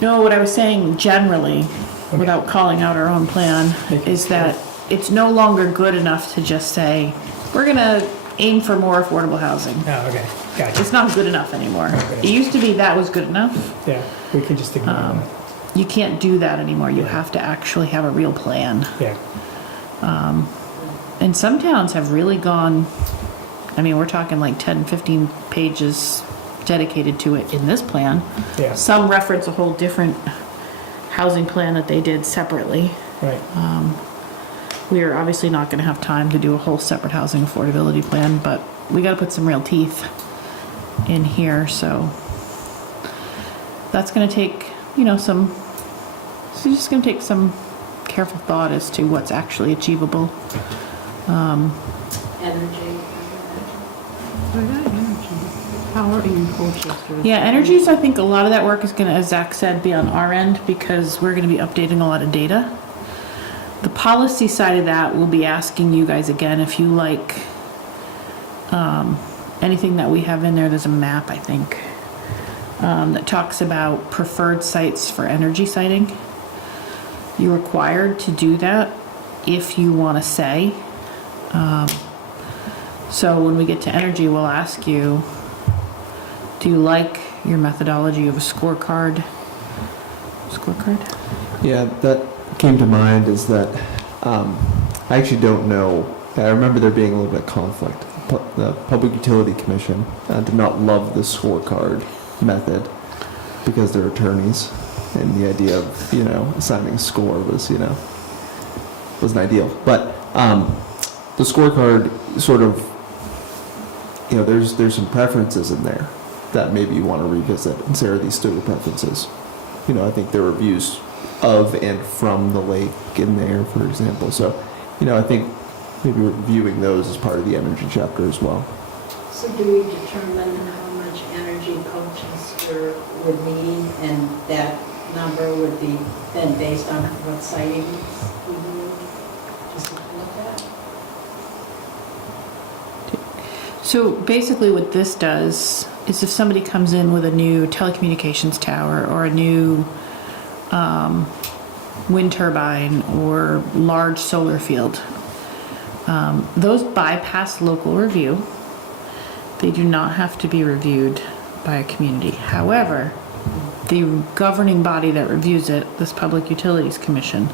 No, what I was saying generally, without calling out our own plan, Making is that it's no longer good enough to just say, we're gonna aim for more affordable housing. Oh, okay, gotcha. It's not good enough anymore. Okay. It used to be that was good enough. Yeah, we can just ignore that. You can't do that anymore. You have to actually have a real plan. Yeah, And some towns have really gone, I mean, we're talking like 10, 15 pages dedicated to it in this plan. yeah, Some reference a whole different housing plan that they did separately. right. We are obviously not gonna have time to do a whole separate housing affordability plan, but we gotta put some real teeth in here, so that's gonna take, it's just gonna take some careful thought as to what's actually achievable. Energy. Power in Colchester. Yeah, energies, I think a lot of that work is gonna, as Zach said, be on our end because we're gonna be updating a lot of data. The policy side of that will be asking you guys again if you like anything that we have in there. There's a map, I think, that talks about preferred sites for energy siting. You're required to do that if you want to say. So when we get to energy, we'll ask you, do you like your methodology of a scorecard? Yeah, that came to mind is that I actually don't know. I remember there being a little bit of conflict. The Public Utility Commission did not love the scorecard method because they're attorneys, and the idea of assigning a score wasn't ideal. But the scorecard sort of there's some preferences in there that maybe you want to revisit and say, are these still your preferences? I think there are views of and from the lake in there, for example. So, I think maybe reviewing those as part of the energy chapter as well. So do we determine how much energy Colchester would need, and that number would be then based on what sightings we need? Just look at? So basically what this does is if somebody comes in with a new telecommunications tower or a new wind turbine or large solar field, those bypass local review. They do not have to be reviewed by a community. However, the governing body that reviews it, this Public Utilities Commission,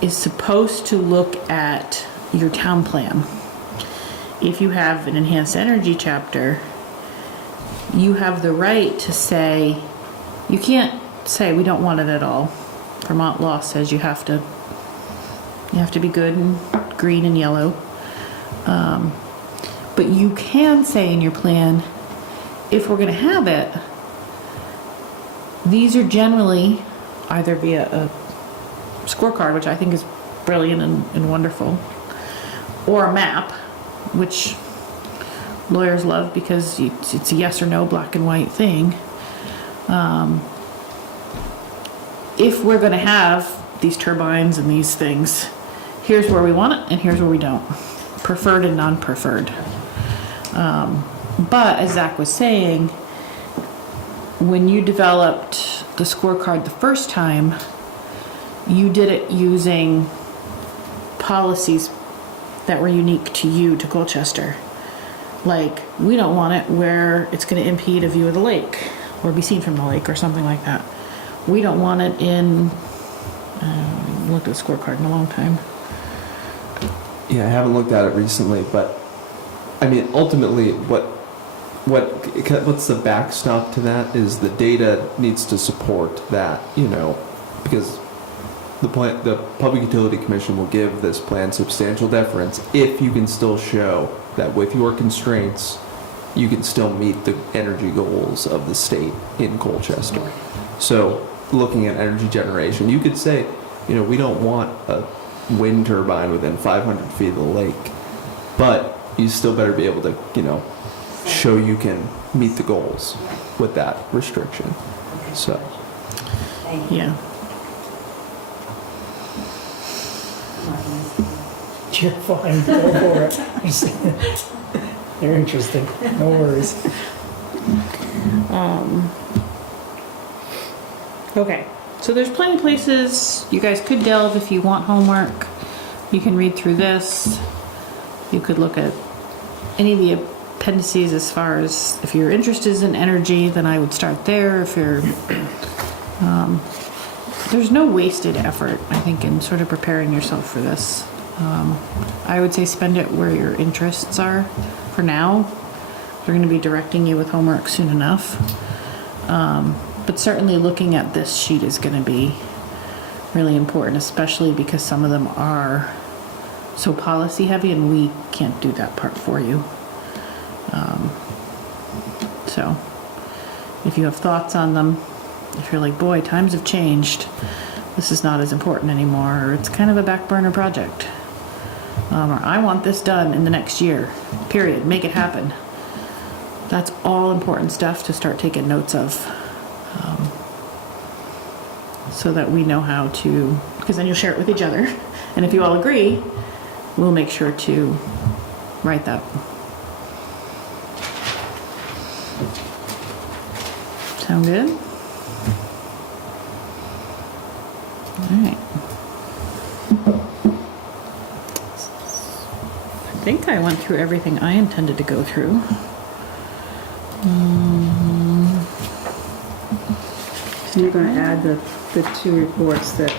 is supposed to look at your town plan. If you have an enhanced energy chapter, you have the right to say, you can't say we don't want it at all. Vermont law says you have to be good and green and yellow. But you can say in your plan, if we're going to have it, these are generally either via a scorecard, which I think is brilliant and wonderful, or a map, which lawyers love because it's a yes or no black and white thing. If we're going to have these turbines and these things, here's where we want it and here's where we don't. Preferred and non-preferred. But as Zach was saying, when you developed the scorecard the first time, you did it using policies that were unique to you, to Colchester. Like, we don't want it where it's going to impede a view of the lake or be seen from the lake or something like that. We don't want it in, looked at the scorecard in a long time. Yeah, I haven't looked at it recently, but I mean, ultimately, what's the backstop to that is the data needs to support that, because the Public Utility Commission will give this plan substantial deference if you can still show that with your constraints, you can still meet the energy goals of the state in Colchester. So, looking at energy generation, you could say, we don't want a wind turbine within 500 feet of the lake. but you still better be able to, show you can meet the goals with that restriction. Okay. So, Thank you. Yeah. I'm not gonna say You're fine, go for it. They're interesting, no worries. Okay, so there's plenty of places you guys could delve if you want homework. You can read through this. You could look at any of the appendices as far as if you're interested in energy, then I would start there. If you're, there's no wasted effort, I think, in sort of preparing yourself for this. I would say spend it where your interests are for now. They're going to be directing you with homework soon enough. But certainly looking at this sheet is going to be really important, especially because some of them are so policy heavy and we can't do that part for you. So if you have thoughts on them, if you're like, boy, times have changed, this is not as important anymore, or it's kind of a back burner project, or I want this done in the next year, period, make it happen. That's all important stuff to start taking notes of, so that we know how to, because then you'll share it with each other, and if you all agree, we'll make sure to write that. Sound good? All right. I think I went through everything I intended to go through. So you're going to add the two reports that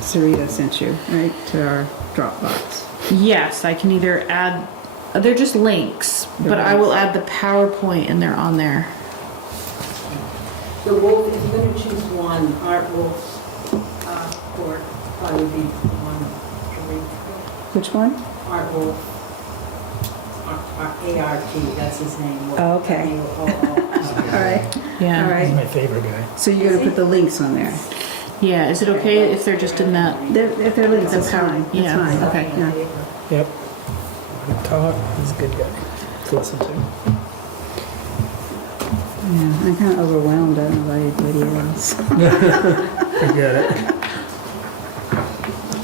Sarita sent you, right, to our Dropbox. Yes, I can either add, they're just links, but I will add the PowerPoint and they're on there. The Wolf, if you're going to choose one, Art Wolf's report probably would be one to read through. Which one? Art Wolf, ART, that's his name. Wolf. Oh, okay. All right, Yeah. all He's right. my favorite guy. So you're going to put the links on there? Yeah, is it okay if they're just in that? If they're links, The it's power- fine. It's yeah, fine. okay. Yeah. Yep. Todd, he's a good guy to listen to. Yeah, I'm kind of overwhelmed. I don't know about anybody else. Forget it.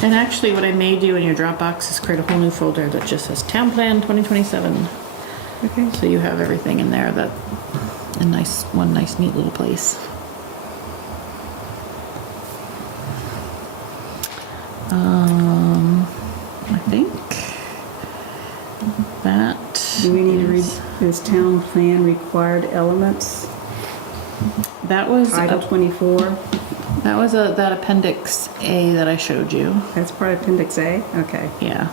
And actually what I may do in your Dropbox is create a whole new folder that just says Town Plan 2027. Okay. So you have everything in there, that one nice neat little place. I think that. Do we need to read is- this town plan required elements? That was Title 24, that appendix A that I showed you. that's part of Appendix A? Okay. Yeah.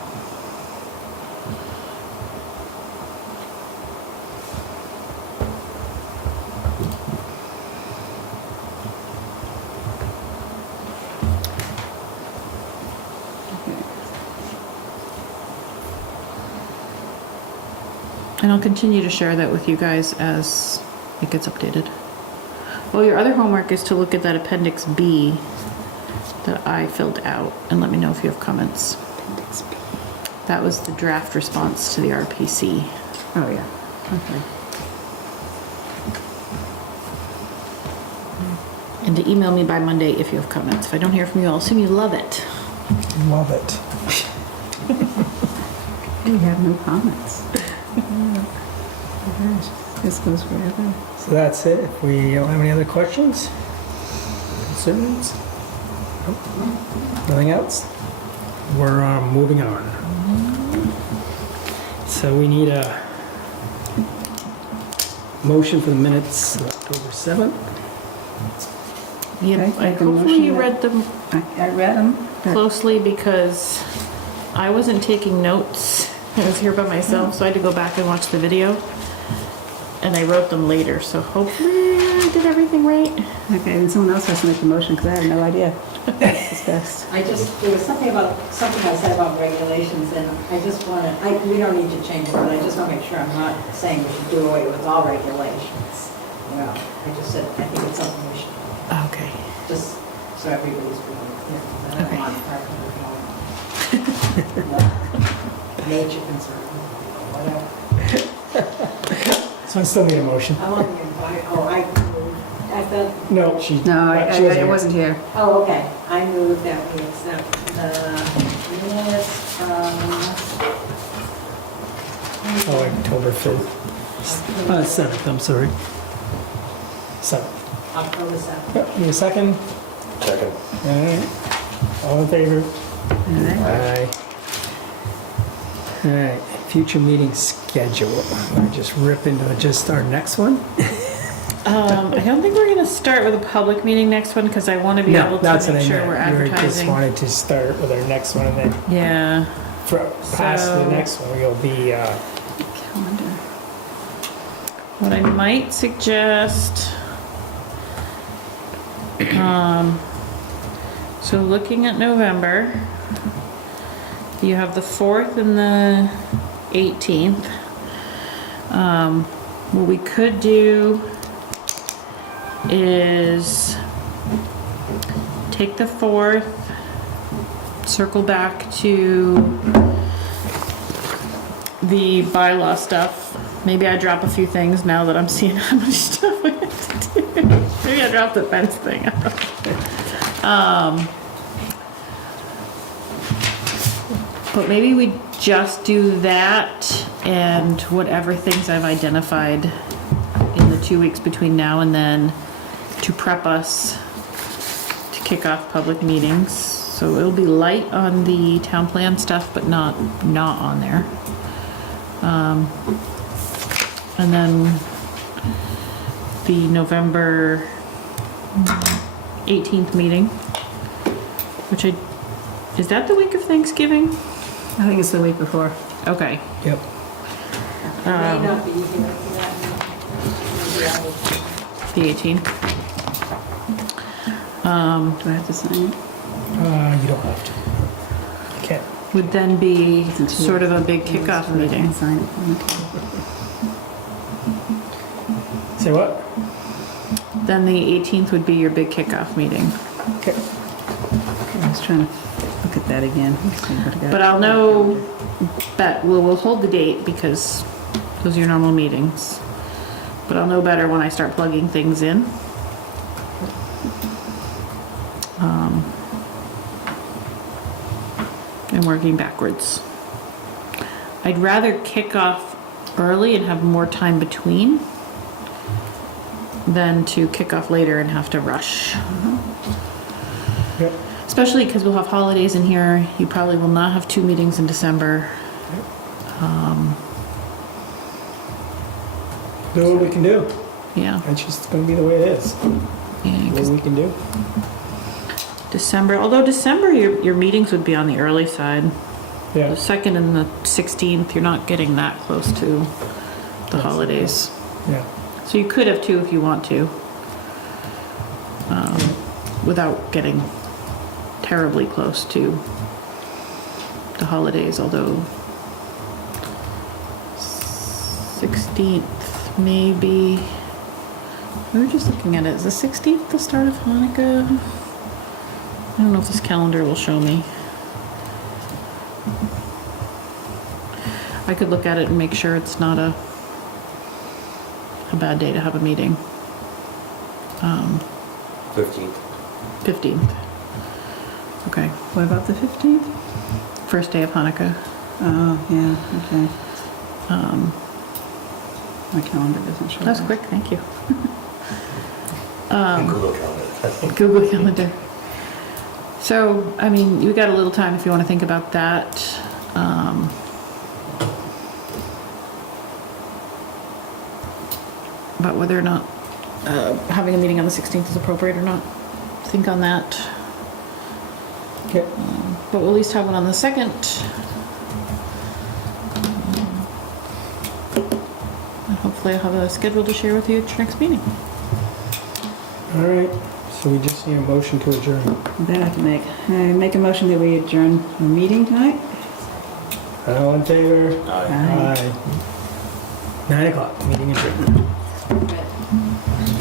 And I'll continue to share that with you guys as it gets updated. Well, your other homework is to look at that Appendix B that I filled out and let me know if you have comments. Appendix B. That was the draft response to the RPC. Oh, yeah. Okay. And to email me by Monday if you have comments. If I don't hear from you, I'll assume you love it. Love it. We have no comments. Oh my gosh, this goes forever. So that's it. If we don't have any other questions, concerns, nope. Nothing else, we're moving on. So we need a motion for the minutes of October 7th. Yeah, Okay, make a hopefully motion you that- read them I read them. closely because I wasn't taking notes. I was here by myself, so I had to go back and watch the video. And I wrote them later, so hopefully I did everything right. Okay, and someone else has to make the motion because I have no idea. Discussed. There was something I said about regulations, and I just want to, we don't need to change it, but I just want to make sure I'm not saying we should do away with all regulations. You know, I just said, I think it's something we should, Okay. just so everybody's really clear. I don't Okay. want to argue with all. major concern, whatever. So I still need a motion. I want to invite, I thought, No, she. No, she wasn't I here. wasn't here. oh, okay. I move that we accept the minutes from Oh, October 5th. 7th, I'm sorry. 7th. October 7th. Yep, need a second? Second. All right. All in favor? All right. Aye. All right, future meeting schedule. I just rip into just our next one? I don't think we're gonna start with a public meeting next one, because I wanna be No, able to that's what I make sure meant. we're We just advertising. wanted to start with our next one, and then Yeah, past the So- next one, we'll be, Calendar. what I might suggest, so looking at November, you have the 4th and the 18th. What we could do is take the 4th, circle back to the bylaw stuff. Maybe I drop a few things now that I'm seeing how much stuff we have to do. Maybe I dropped the fence thing. But maybe we just do that and whatever things I've identified in the 2 weeks between now and then to prep us to kick off public meetings. So it'll be light on the town plan stuff, but not on there. And then the November 18th meeting, which is that the week of Thanksgiving? I think it's the week before. Okay. yep. I may not be here for that. Maybe I will. The 18th. Do I have to sign it? You don't have to. You can't. Would then be Isn't she- sort of a big kickoff meeting. Sign it. Say what? Then the 18th would be your big kickoff meeting. Okay. I was trying to look at that again. See what I got. But I'll know that we'll hold the date because those are your normal meetings. But I'll know better when I start plugging things in. And working backwards. I'd rather kick off early and have more time between than to kick off later and have to rush. Yep. Especially because we'll have holidays in here. You probably will not have 2 meetings in December. Do what we can do. Yeah, It's just gonna be the way it is. yeah. What 'Cause we can do. December, although December, your meetings would be on the early side. Yeah. The 2nd and the 16th, you're not getting that close to the holidays. Yeah. So you could have 2 if you want to. Without getting terribly close to the holidays, although 16th maybe. We were just looking at it. Is the 16th the start of Hanukkah? I don't know if this calendar will show me. I could look at it and make sure it's not a bad day to have a meeting. 15th. 15th. Okay, What about the 15th? first day of Hanukkah. Oh, yeah, okay. My calendar doesn't show That was that. quick, thank you. Google Calendar. Google Calendar. So, I mean, you got a little time if you want to think about that. About whether or not having a meeting on the 16th is appropriate or not. Think on that. Okay. But we'll at least have one on the 2nd. And hopefully I'll have a schedule to share with you at your next meeting. All right. So we just need a motion to adjourn. That I can make. I make a motion that we adjourn the meeting tonight. All in favor? Aye. Aye. 9 o'clock, meeting adjourned. But